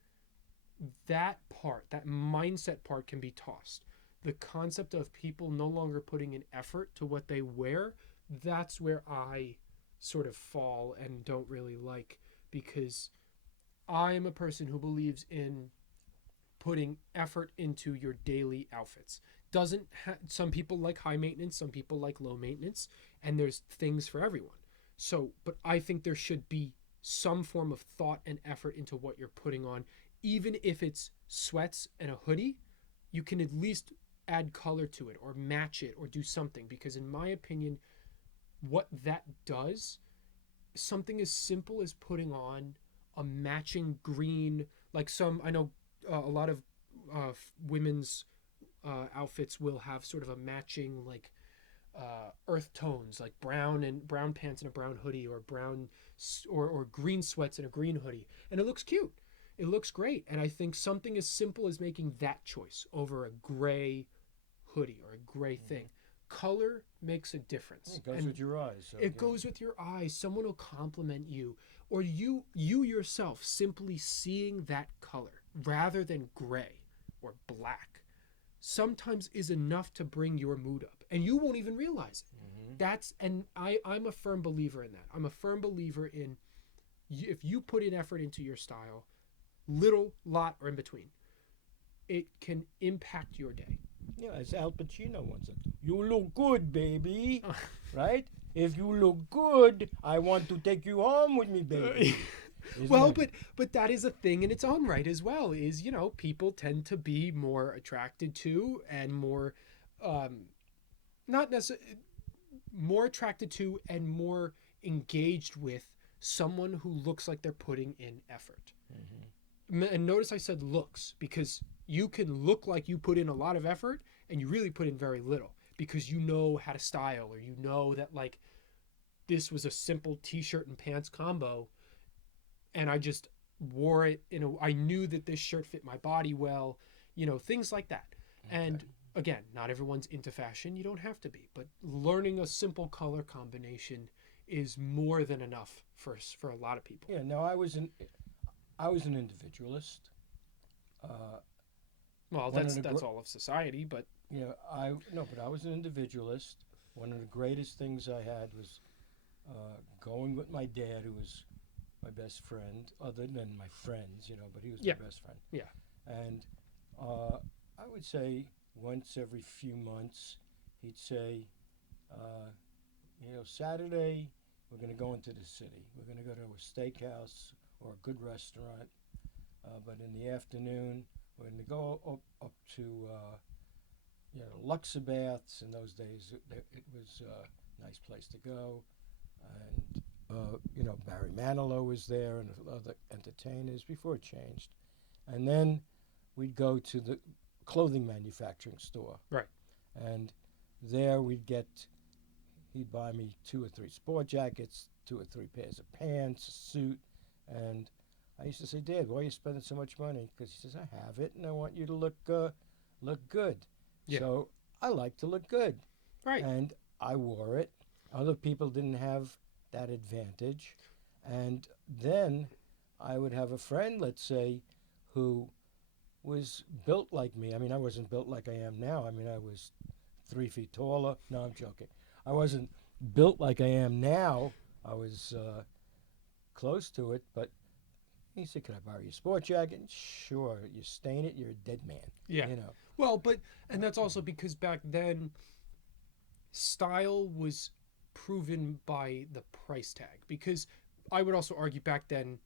that part, that mindset part can be tossed. The concept of people no longer putting an effort to what they wear, that's where I sort of fall and don't really like because I am a person who believes in putting effort into your daily outfits. Some people like high maintenance, some people like low maintenance, and there's things for everyone. So, but I think there should be some form of thought and effort into what you're putting on, even if it's sweats and a hoodie. You can at least add color to it or match it or do something because in my opinion what that does, something as simple as putting on a matching green, like some I know a lot of women's outfits will have sort of a matching like earth tones, like brown pants and a brown hoodie, or or green sweats and a green hoodie, and it looks cute. It looks great, and I think something as simple as making that choice over a gray hoodie or a gray thing, color makes a difference. It goes and with your eyes. So, it goes with your eyes. Someone will compliment you, or you yourself simply seeing that color rather than gray or black sometimes is enough to bring your mood up, and you won't even realize it. I'm a firm believer in that. I'm a firm believer in, if you put in effort into your style, little, lot, or in between, it can impact your day. Yeah, as Al Pacino once said, "You look good, baby." Right? If you look good, I want to take you home with me, baby. Well, but that is a thing in its own right as well. Is, people tend to be more attracted to, and more, not necessarily more attracted to and more engaged with someone who looks like they're putting in effort. And notice I said looks, because you can look like you put in a lot of effort and you really put in very little, because you know how to style, or you know that like this was a simple t-shirt and pants combo and I just wore it I knew that this shirt fit my body well, things like that. Okay. And again, not everyone's into fashion. You don't have to be, but learning a simple color combination is more than enough for a lot of people. Yeah. No, I was an individualist. Well, One of that's all of society, but but I was an individualist. One of the greatest things I had was going with my dad, who was my best friend, other than my friends, but he was Yeah. my best friend. Yeah. And I would say once every few months, he'd say, Saturday, we're going to go into the city. We're going to go to a steakhouse or a good restaurant. But in the afternoon, we're going to go up to Luxor Baths. In those days, it was a nice place to go. And, Barry Manilow was there and other entertainers before it changed. And then we'd go to the clothing manufacturing store. Right. And there he'd buy me 2 or 3 sport jackets, 2 or 3 pairs of pants, a suit. And I used to say, Dad, why are you spending so much money? Because he says, I have it, and I want you to look good. Yeah. So I like to look good. Right. And I wore it. Other people didn't have that advantage. And then I would have a friend, let's say, who was built like me. I mean, I wasn't built like I am now. I mean, I was 3 feet taller. No, I'm joking. I wasn't built like I am now. I was close to it, but he said, "Can I borrow your sport jacket?" Sure. You stain it, you're a dead man. Yeah. Well, and that's also because back then, style was proven by the price tag. Because I would also argue back then,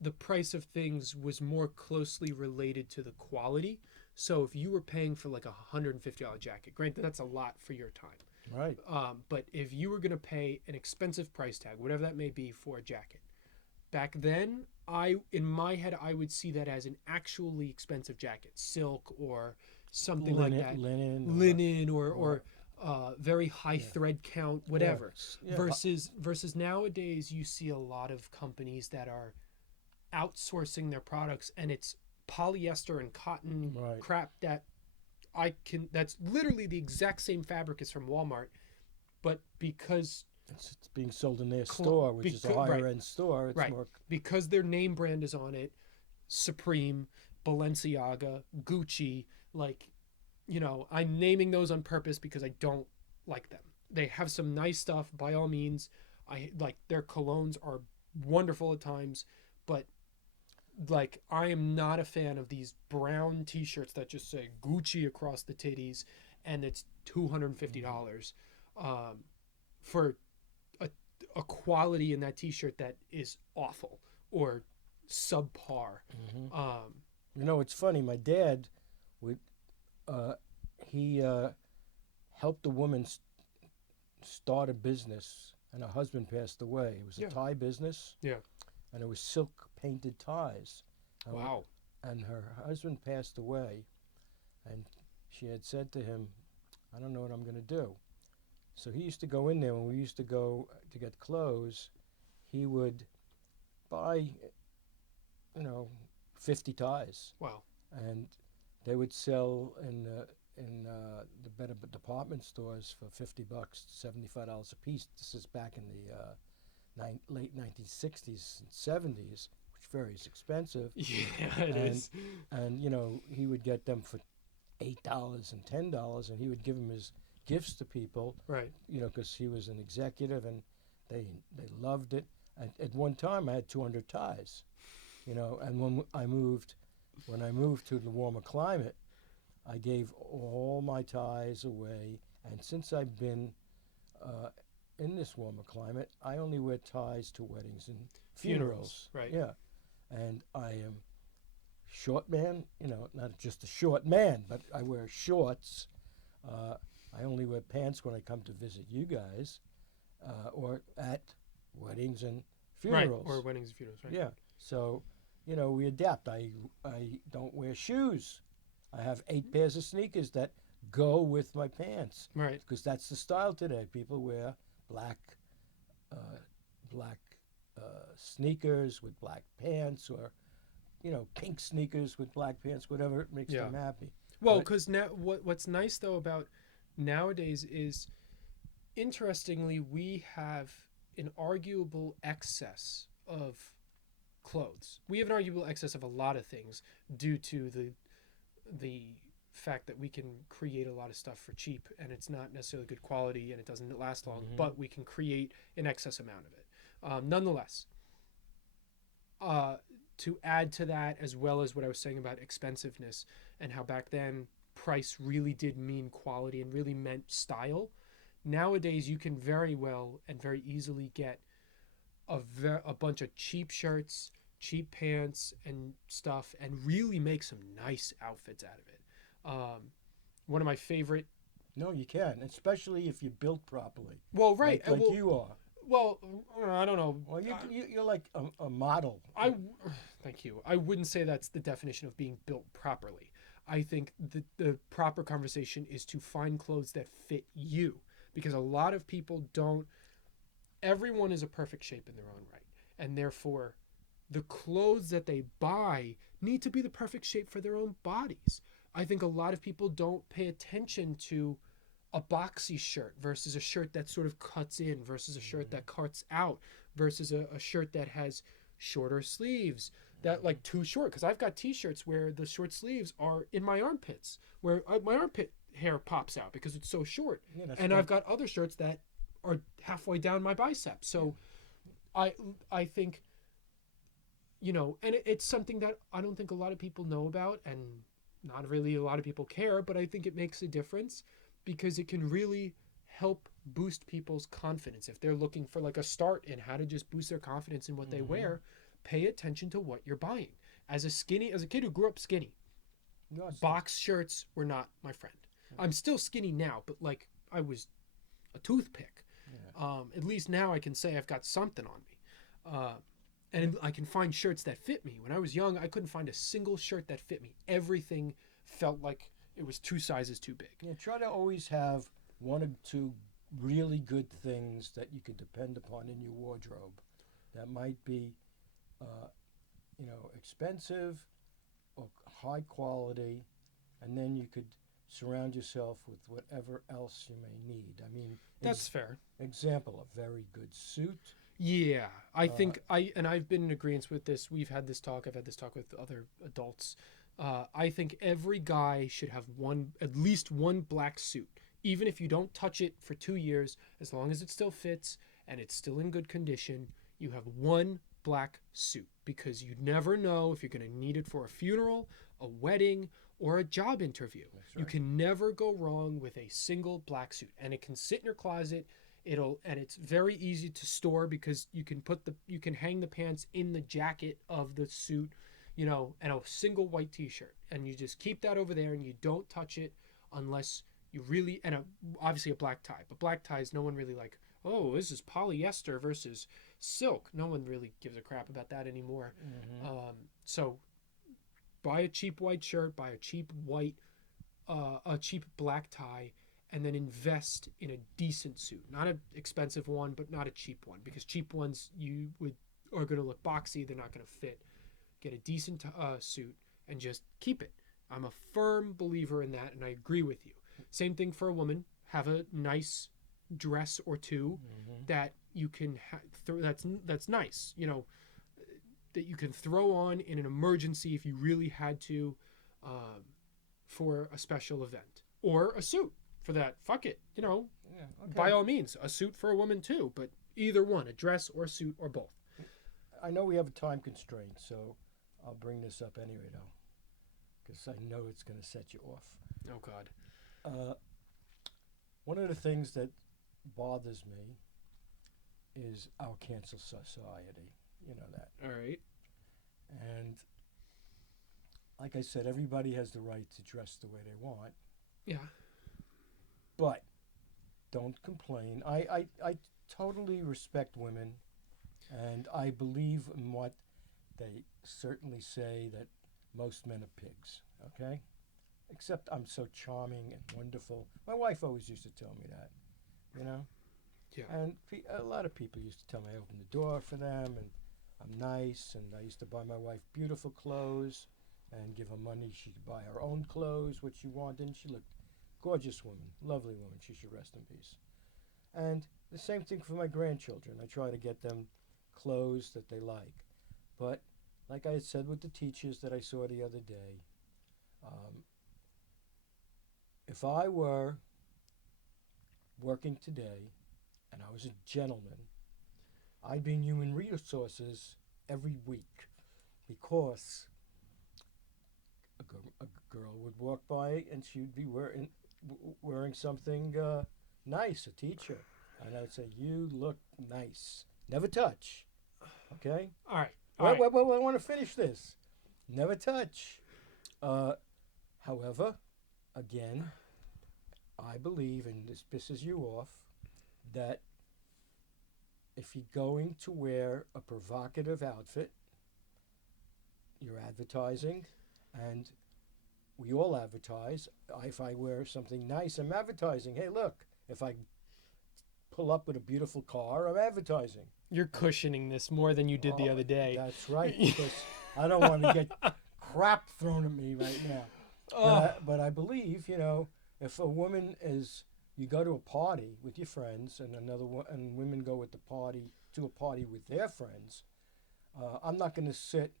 the price of things was more closely related to the quality. So if you were paying for like $150 jacket, granted that's a lot for your time. Right. But if you were going to pay an expensive price tag, whatever that may be, for a jacket, back then, in my head, I would see that as an actually expensive jacket, silk or something like that, linen or very high thread count, whatever. Yeah. Versus nowadays, you see a lot of companies that are outsourcing their products, and it's polyester and cotton crap that's literally the exact same fabric as from Walmart, but because it's being sold in their store, which is a higher end store, it's more because their name brand is on it, Supreme, Balenciaga, Gucci, I'm naming those on purpose because I don't like them. They have some nice stuff, by all means. I like their colognes are wonderful at times, but I am not a fan of these brown t-shirts that just say Gucci across the titties and it's $250 for a quality in that t-shirt that is awful or subpar. It's funny. My dad would he helped a woman start a business, and her husband passed away. It was a tie business. Yeah. And it was silk painted ties. Wow. And her husband passed away, and she had said to him, I don't know what I'm going to do. So he used to go in there when we used to go to get clothes. He would buy, 50 ties, Wow. and they would sell the better department stores for $50, $75 a piece. This is back in the late 1960s and 70s, which very expensive. Yeah, it and is. and he would get them for $8 and $10, and he would give them his gifts to people, Right. because he was an executive, and they loved it. At one time, I had 200 ties, and when I moved to the warmer climate, I gave all my ties away, and since I've been uh, in this warmer climate, I only wear ties to weddings and funerals. Right. Yeah, and I am short man, not just a short man, but I wear shorts. I only wear pants when I come to visit you guys, or at weddings and Right. funerals. Or weddings and funerals. Right. Yeah. So, we adapt. I don't wear shoes. I have 8 pairs of sneakers that go with my pants Right. because that's the style today. People wear black, uh, black sneakers with black pants, or pink sneakers with black pants, whatever makes Yeah. them happy. Well, But- because now what's nice though about nowadays is, interestingly, we have an arguable excess of clothes. We have an arguable excess of a lot of things due to the fact that we can create a lot of stuff for cheap, and it's not necessarily good quality and it doesn't last long, Mhm. but we can create an excess amount of it. Nonetheless, to add to that, as well as what I was saying about expensiveness and how back then price really did mean quality and really meant style. Nowadays, you can very well and very easily get a bunch of cheap shirts, cheap pants, and stuff, and really make some nice outfits out of it. One of my favorite. no, you can, especially if you're built properly. Well, right. Like well, you are. well, I don't know. Well, you're like a model. Thank you. I wouldn't say that's the definition of being built properly. I think the proper conversation is to find clothes that fit you, because a lot of people don't. Everyone is a perfect shape in their own right, and therefore the clothes that they buy need to be the perfect shape for their own bodies. I think a lot of people don't pay attention to a boxy shirt versus a shirt that sort of cuts in versus a shirt that cuts out versus a shirt that has shorter sleeves, that like too short, because I've got t-shirts where the short sleeves are in my armpits, where my armpit hair pops out because it's so short. Yeah, that's And good. I've got other shirts that are halfway down my bicep. So I think, and it's something that I don't think a lot of people know about, and not really a lot of people care, but I think it makes a difference because it can really help boost people's confidence. If they're looking for like a start in how to just boost their confidence in what they wear, pay attention to what you're buying. As a kid who grew up skinny, Yes. box shirts were not my friend. I'm still skinny now, but like I was a toothpick. Yeah. At least now I can say I've got something on me. And I can find shirts that fit me. When I was young, I couldn't find a single shirt that fit me. Everything felt like it was 2 sizes too big. Yeah, try to always have one or two really good things that you can depend upon in your wardrobe. That might be, expensive or high quality, and then you could surround yourself with whatever else you may need. I mean, That's fair. example, a very good suit. Yeah, I think I've been in agreement with this. I've had this talk with other adults. I think every guy should have at least one black suit, even if you don't touch it for 2 years, as long as it still fits and it's still in good condition. You have one black suit, because you never know if you're going to need it for a funeral, a wedding, or a job interview. That's You right. can never go wrong with a single black suit, and it can sit in your closet. It's very easy to store because you can hang the pants in the jacket of the suit, and a single white t-shirt, and you just keep that over there and you don't touch it unless you really, obviously a black tie. But black ties, no one really like, oh, this is polyester versus silk. No one really gives a crap about that anymore. So buy a cheap white shirt, buy a cheap white a cheap black tie and then invest in a decent suit, not an expensive one, but not a cheap one, because cheap ones are going to look boxy. They're not going to fit. Get a decent suit and just keep it. I'm a firm believer in that, and I agree with you. Same thing for a woman. Have a nice dress or two that you can that's nice. That you can throw on in an emergency if you really had to, for a special event, or a suit for that. Fuck it, Yeah, okay. by all means, a suit for a woman too. But either one, a dress or a suit or both. I know we have a time constraint, so I'll bring this up anyway, though, because I know it's going to set you off. Oh God. One of the things that bothers me is our cancel society. You know that. All right. And like I said, everybody has the right to dress the way they want, Yeah. but don't complain. I totally respect women, and I believe in what they certainly say, that most men are pigs, okay? Except I'm so charming and wonderful. My wife always used to tell me that, you know? Yeah. And a lot of people used to tell me I opened the door for them, and I'm nice, and I used to buy my wife beautiful clothes and give her money. She could buy her own clothes, what she wanted, and she looked gorgeous woman, lovely woman. She should rest in peace. And the same thing for my grandchildren. I try to get them clothes that they like. But like I had said with the teachers that I saw the other day, if I were working today and I was a gentleman, I'd be in human resources every week, because a girl would walk by and she'd be wearing something nice, a teacher. And I'd say, "You look nice. Never touch." Okay? All right. Wait, I want to finish this. Never touch. However, again, I believe, and this pisses you off, that if you're going to wear a provocative outfit, you're advertising, and we all advertise. If I wear something nice, I'm advertising. Hey, look, if I pull up with a beautiful car, I'm advertising. You're cushioning this more than you did the other day. That's right, because I don't want to get crap thrown at me right now. But I believe, if a woman you go to a party with your friends, and and women go to a party with their friends, I'm not going to sit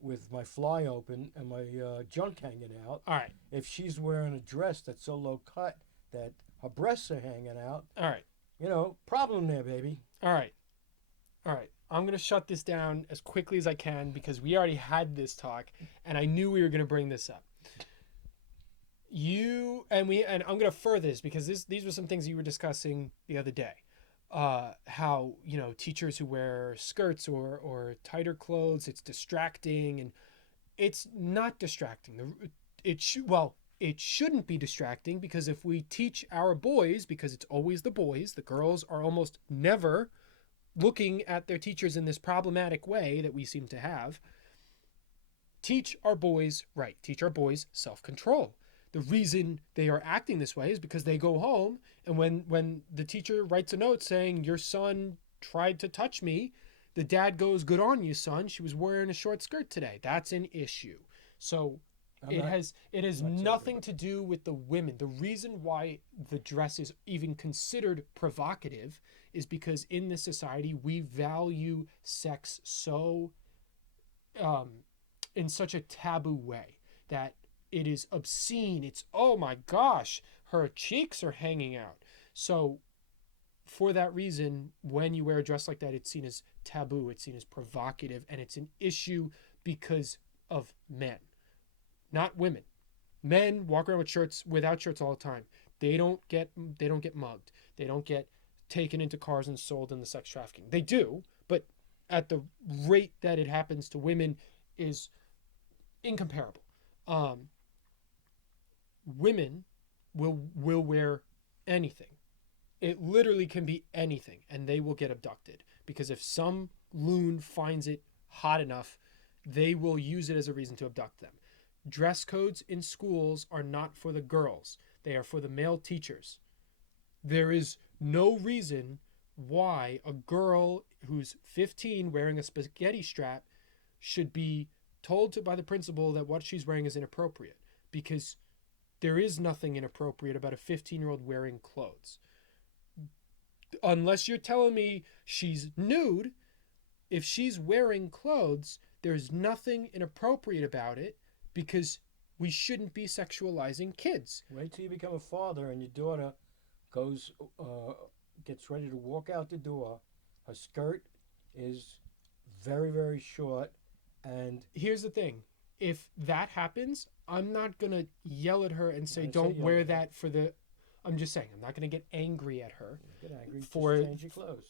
with my fly open and my junk hanging out. All right. If she's wearing a dress that's so low cut that her breasts are hanging out, All right. Problem there, baby. All right. I'm going to shut this down as quickly as I can, because we already had this talk and I knew we were going to bring this up. And I'm going to further this, because these were some things you were discussing the other day. How, teachers who wear skirts or tighter clothes, it's distracting, and it's not distracting. It shouldn't be distracting, because if we teach our boys, because it's always the boys, the girls are almost never looking at their teachers in this problematic way that we seem to have. Teach our boys right. Teach our boys self-control. The reason they are acting this way is because they go home, and when the teacher writes a note saying your son tried to touch me, the dad goes, "Good on you, son. She was wearing a short skirt today." That's an issue. So it has nothing to do with the women. The reason why the dress is even considered provocative is because in this society we value sex so in such a taboo way that it is obscene. It's, oh my gosh, her cheeks are hanging out. So for that reason, when you wear a dress like that, it's seen as taboo, it's seen as provocative, and it's an issue because of men, not women. Men walk around without shirts all the time. They don't get mugged. They don't get taken into cars and sold in the sex trafficking. They do, but at the rate that it happens to women is incomparable. Women will wear anything. It literally can be anything, and they will get abducted, because if some loon finds it hot enough, they will use it as a reason to abduct them. Dress codes in schools are not for the girls, they are for the male teachers. There is no reason why a girl who's 15 wearing a spaghetti strap should be told to, by the principal that what she's wearing is inappropriate, because there is nothing inappropriate about a 15-year-old wearing clothes. Unless you're telling me she's nude, if she's wearing clothes, there's nothing inappropriate about it, because we shouldn't be sexualizing kids. Wait till you become a father and your daughter goes, gets ready to walk out the door. Her skirt is very, very short, and Here's the thing. If that happens, I'm not going to yell at her and say, I say don't yell wear at her. that for the. I'm just saying, I'm not going to get angry at her. get angry. For- Just change your clothes.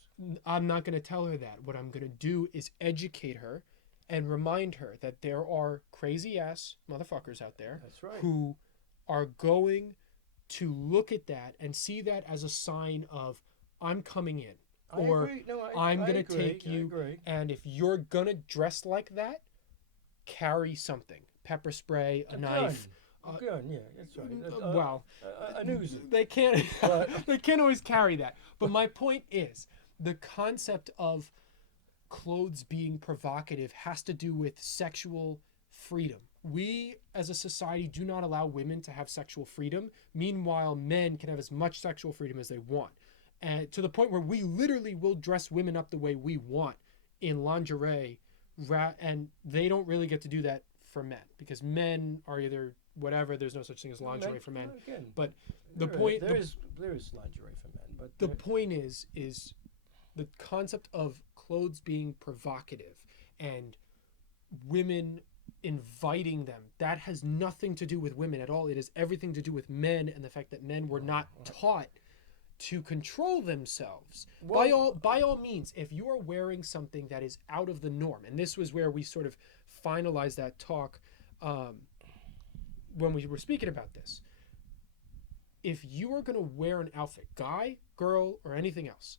I'm not going to tell her that. What I'm going to do is educate her and remind her that there are crazy ass motherfuckers out there That's right. who are going to look at that and see that as a sign of, I'm coming in. I or agree. No, I'm I gonna agree. take I you, agree. and if you're going to dress like that, carry something. Pepper spray, a knife. Gun, yeah, that's right. Well, a Uzi. they can't But- they can't always carry that. But my point is, the concept of clothes being provocative has to do with sexual freedom. We as a society do not allow women to have sexual freedom. Meanwhile, men can have as much sexual freedom as they want. And to the point where we literally will dress women up the way we want in lingerie, and they don't really get to do that for men, because men are either whatever, there's no such thing as lingerie for men. Again, But the there point is, the, there is lingerie for men, but the point is the concept of clothes being provocative and women inviting them, that has nothing to do with women at all. It has everything to do with men, and the fact that men were not taught to control themselves. By all means, if you are wearing something that is out of the norm, and this was where we sort of finalized that talk when we were speaking about this. If you are going to wear an outfit, guy, girl, or anything else,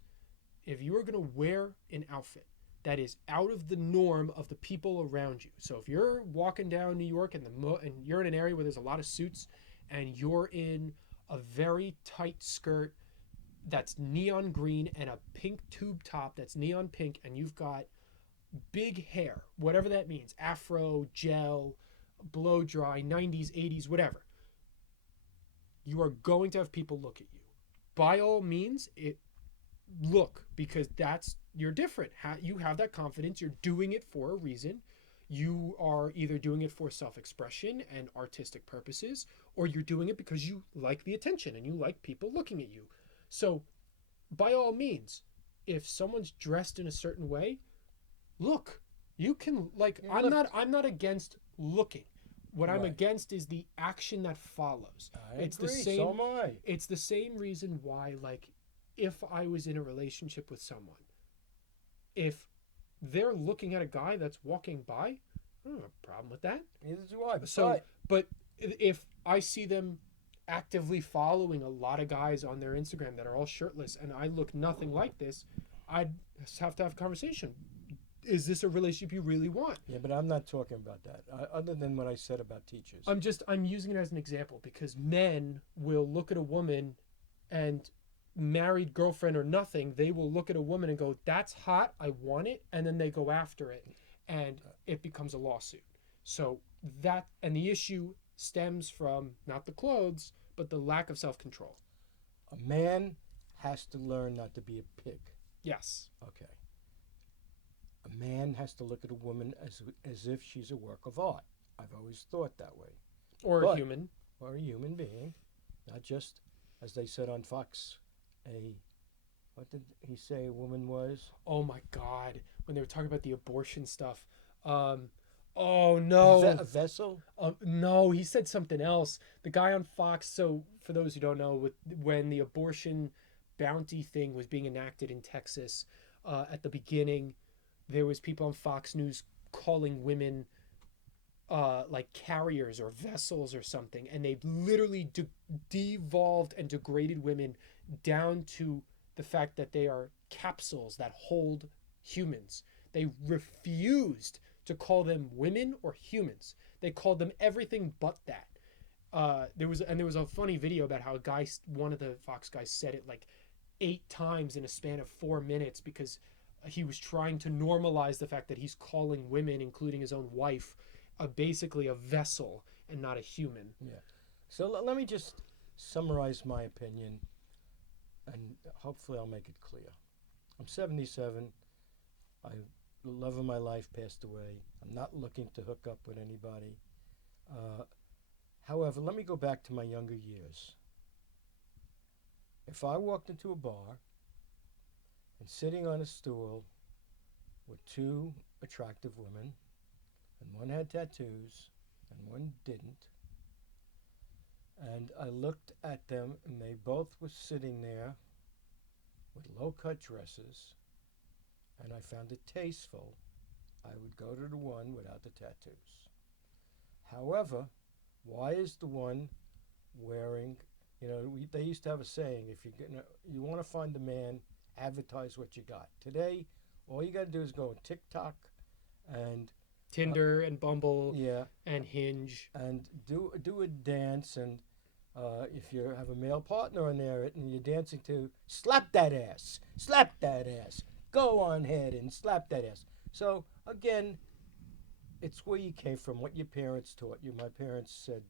if you are going to wear an outfit that is out of the norm of the people around you, so if you're walking down New York and you're in an area where there's a lot of suits, and you're in a very tight skirt that's neon green and a pink tube top that's neon pink, and you've got big hair, whatever that means, afro, gel, blow dry, 90s, 80s, whatever, you are going to have people look at you. By all means, because you're different. You have that confidence. You're doing it for a reason. You are either doing it for self-expression and artistic purposes, or you're doing it because you like the attention and you like people looking at you. So, by all means, if someone's dressed in a certain way, look. You can I'm not against looking. What I'm Right. against is the action that follows. I It's the agree, same. so am I. It's the same reason why, like, if I was in a relationship with someone, if they're looking at a guy that's walking by, I don't have a problem with that. Neither do I. So, but if I see them actively following a lot of guys on their Instagram that are all shirtless, and I look nothing like this, I'd have to have a conversation. Is this a relationship you really want? Yeah, but I'm not talking about that. Other than what I said about teachers. I'm using it as an example because men will look at a woman, and married girlfriend or nothing, they will look at a woman and go, that's hot, I want it, and then they go after it, and it becomes a lawsuit. So and the issue stems from not the clothes, but the lack of self-control. A man has to learn not to be a pig. Yes. Okay. A man has to look at a woman as if she's a work of art. I've always thought that way. Or a But- human. Or a human being, not just, as they said on Fox, what did he say a woman was? Oh my God. When they were talking about the abortion stuff. Oh no. A vessel? No, he said something else. The guy on Fox. So for those who don't know, when the abortion bounty thing was being enacted in Texas, at the beginning, there was people on Fox News calling women like carriers or vessels or something, and they literally devolved and degraded women down to the fact that they are capsules that hold humans. They refused to call them women or humans. They called them everything but that. There was a funny video about how a guy, one of the Fox guys, said it like 8 times in a span of 4 minutes because he was trying to normalize the fact that he's calling women, including his own wife, basically a vessel and not a human. Yeah. So let me just summarize my opinion, and hopefully I'll make it clear. I'm 77. The love of my life passed away. I'm not looking to hook up with anybody. However, let me go back to my younger years. If I walked into a bar and sitting on a stool with two attractive women, and one had tattoos and one didn't, and I looked at them and they both were sitting there with low-cut dresses, and I found it tasteful, I would go to the one without the tattoos. However, why is the one wearing, they used to have a saying, if you want to find a man, advertise what you got. Today, all you got to do is go on TikTok and Tinder and Bumble, yeah, and Hinge, and do a dance, and if you have a male partner on there and you're dancing to slap that ass, go on ahead and slap that ass. So again, it's where you came from, what your parents taught you. My parents said,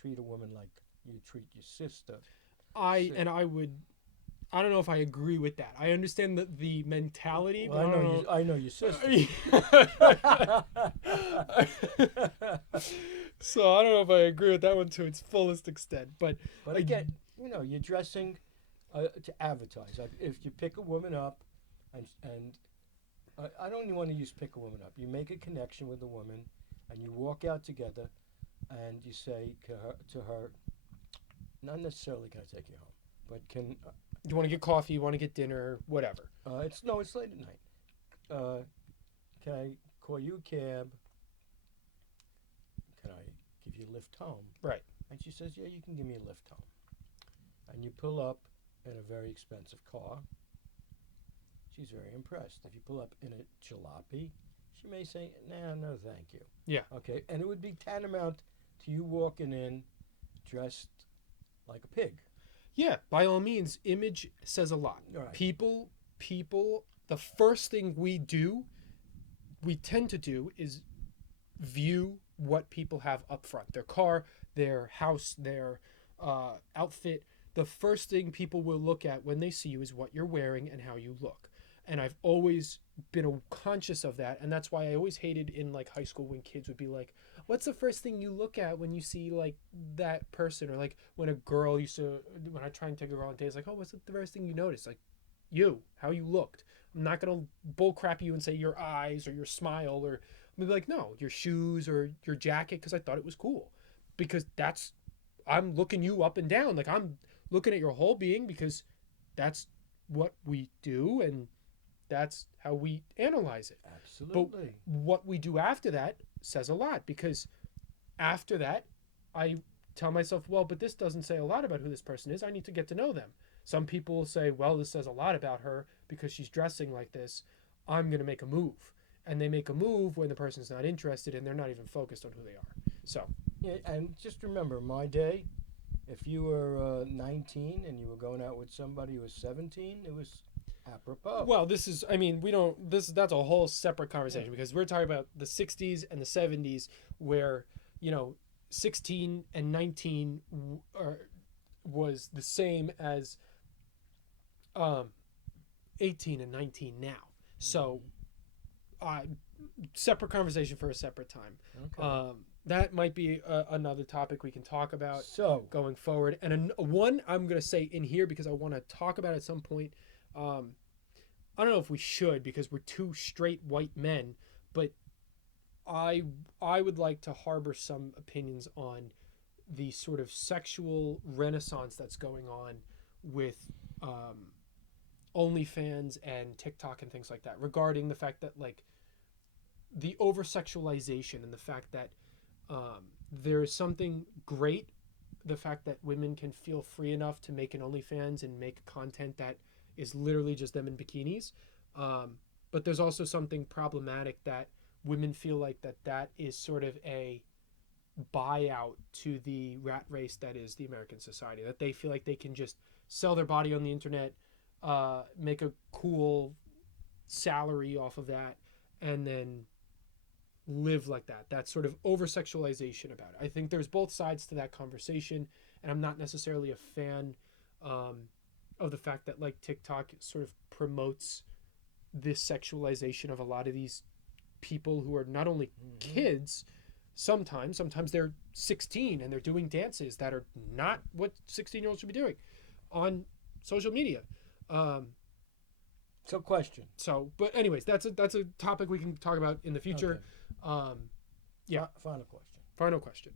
treat a woman like you treat your sister. I don't know if I agree with that. I understand the mentality, Well, but I know your sister. So I don't know if I agree with that one to its fullest extent. But again, you're dressing to advertise. Like if you pick a woman up, and I don't even want to use pick a woman up. You make a connection with a woman, and you walk out together, and you say to her, not necessarily can I take you home, but can you want to get coffee, you want to get dinner, whatever. It's late at night. Can I call you a cab? Can I give you a lift home? Right. And she says, yeah, you can give me a lift home. And you pull up in a very expensive car. She's very impressed. If you pull up in a jalopy, she may say, nah, no, thank you. Yeah. Okay. And it would be tantamount to you walking in dressed like a pig. Yeah, by all means, image says a lot. Right. People, the first thing we tend to do is view what people have up front. Their car, their house, their outfit. The first thing people will look at when they see you is what you're wearing and how you look. And I've always been conscious of that, and that's why I always hated in like high school when kids would be like, what's the first thing you look at when you see like that person? Or like when a girl when I try and take a girl on dates, like, oh, what's the first thing you notice? Like, how you looked. I'm not gonna bullcrap you and say your eyes or your smile, or I'm like, no, your shoes or your jacket, because I thought it was cool. Because I'm looking you up and down. Like, I'm looking at your whole being because that's what we do, and that's how we analyze it. Absolutely. But what we do after that says a lot, because after that, I tell myself, well, but this doesn't say a lot about who this person is. I need to get to know them. Some people will say, well, this says a lot about her because she's dressing like this. I'm going to make a move. And they make a move when the person's not interested and they're not even focused on who they are. So. Yeah, and just remember, my day, if you were 19 and you were going out with somebody who was 17, it was apropos. Well, that's a whole separate conversation, because we're talking about the 60s and the 70s where, 16 and 19 was the same as 18 and 19 now. So, separate conversation for a separate time. Okay. That might be another topic we can talk about going forward. And one I'm going to say in here, because I want to talk about it at some point. I don't know if we should, because we're two straight white men, but I would like to harbor some opinions on the sort of sexual renaissance that's going on with OnlyFans and TikTok and things like that, regarding the fact that, like, the over-sexualization and the fact that there is something great, the fact that women can feel free enough to make an OnlyFans and make content that is literally just them in bikinis. But there's also something problematic that women feel like that is sort of a buyout to the rat race that is the American society. That they feel like they can just sell their body on the internet, make a cool salary off of that, and then live like that. That sort of over sexualization about it. I think there's both sides to that conversation, and I'm not necessarily a fan of the fact that like TikTok sort of promotes this sexualization of a lot of these people who are not only kids. Sometimes they're 16 and they're doing dances that are not what 16-year-olds should be doing on social media. So, question. But anyways, that's a topic we can talk about in the future. Okay. Yeah. Final question. Final question.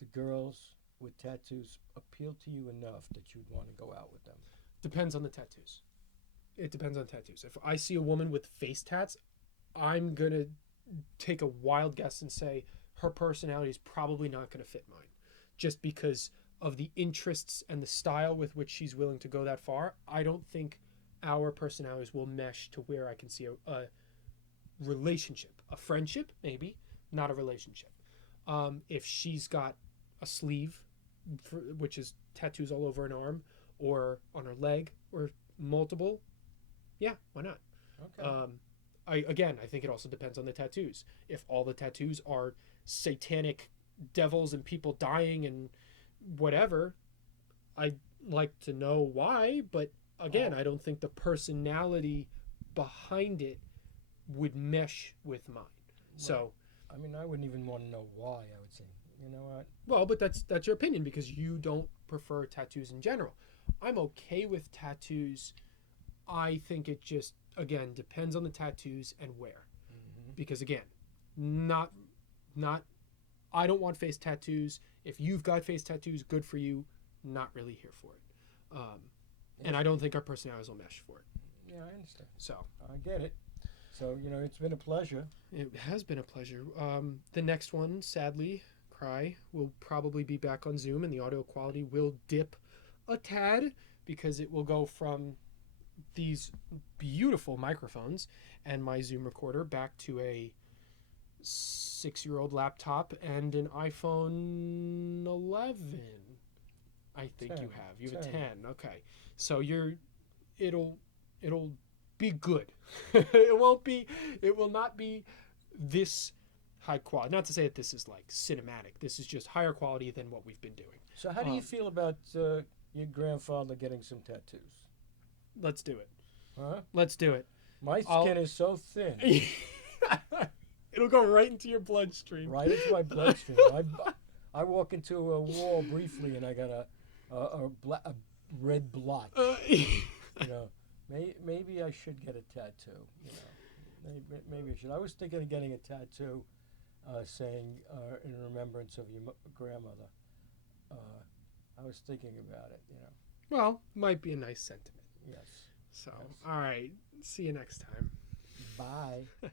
The girls with tattoos appeal to you enough that you'd want to go out with them? Depends on the tattoos. It depends on tattoos. If I see a woman with face tats, I'm gonna take a wild guess and say her personality is probably not going to fit mine, just because of the interests and the style with which she's willing to go that far. I don't think our personalities will mesh to where I can see a relationship, a friendship maybe, not a relationship. If she's got a sleeve, which is tattoos all over an arm or on her leg or multiple, yeah, why not? Okay. I think it also depends on the tattoos. If all the tattoos are satanic devils and people dying and whatever, I'd like to know why. But again, I don't think the personality behind it would mesh with mine. Right. So, I mean, I wouldn't even want to know why. I would say, you know what? Well, but that's your opinion because you don't prefer tattoos in general. I'm okay with tattoos. I think it just, again, depends on the tattoos and where. Because again, not I don't want face tattoos. If you've got face tattoos, good for you. Not really here for it. And I don't think our personalities will mesh for it. Yeah, I understand. So I get it. So, it's been a pleasure. It has been a pleasure. The next one, sadly, will probably be back on Zoom, and the audio quality will dip a tad because it will go from these beautiful microphones and my Zoom recorder back to a 6-year-old laptop and an iPhone 11. I think 10. you have a 10. Okay, so it'll be good. It will not be this high quality. Not to say that this is like cinematic. This is just higher quality than what we've been doing. So how do you feel about your grandfather getting some tattoos? Let's do it. Huh? Let's do it. My skin is so thin. It'll go right into your bloodstream. Right into my bloodstream. I walk into a wall briefly and I got a red blotch. Maybe I should get a tattoo. Maybe I should. I was thinking of getting a tattoo saying in remembrance of your grandmother. I was thinking about it. Well, might be a nice sentiment. Yes. So, all right. See you next time. Bye.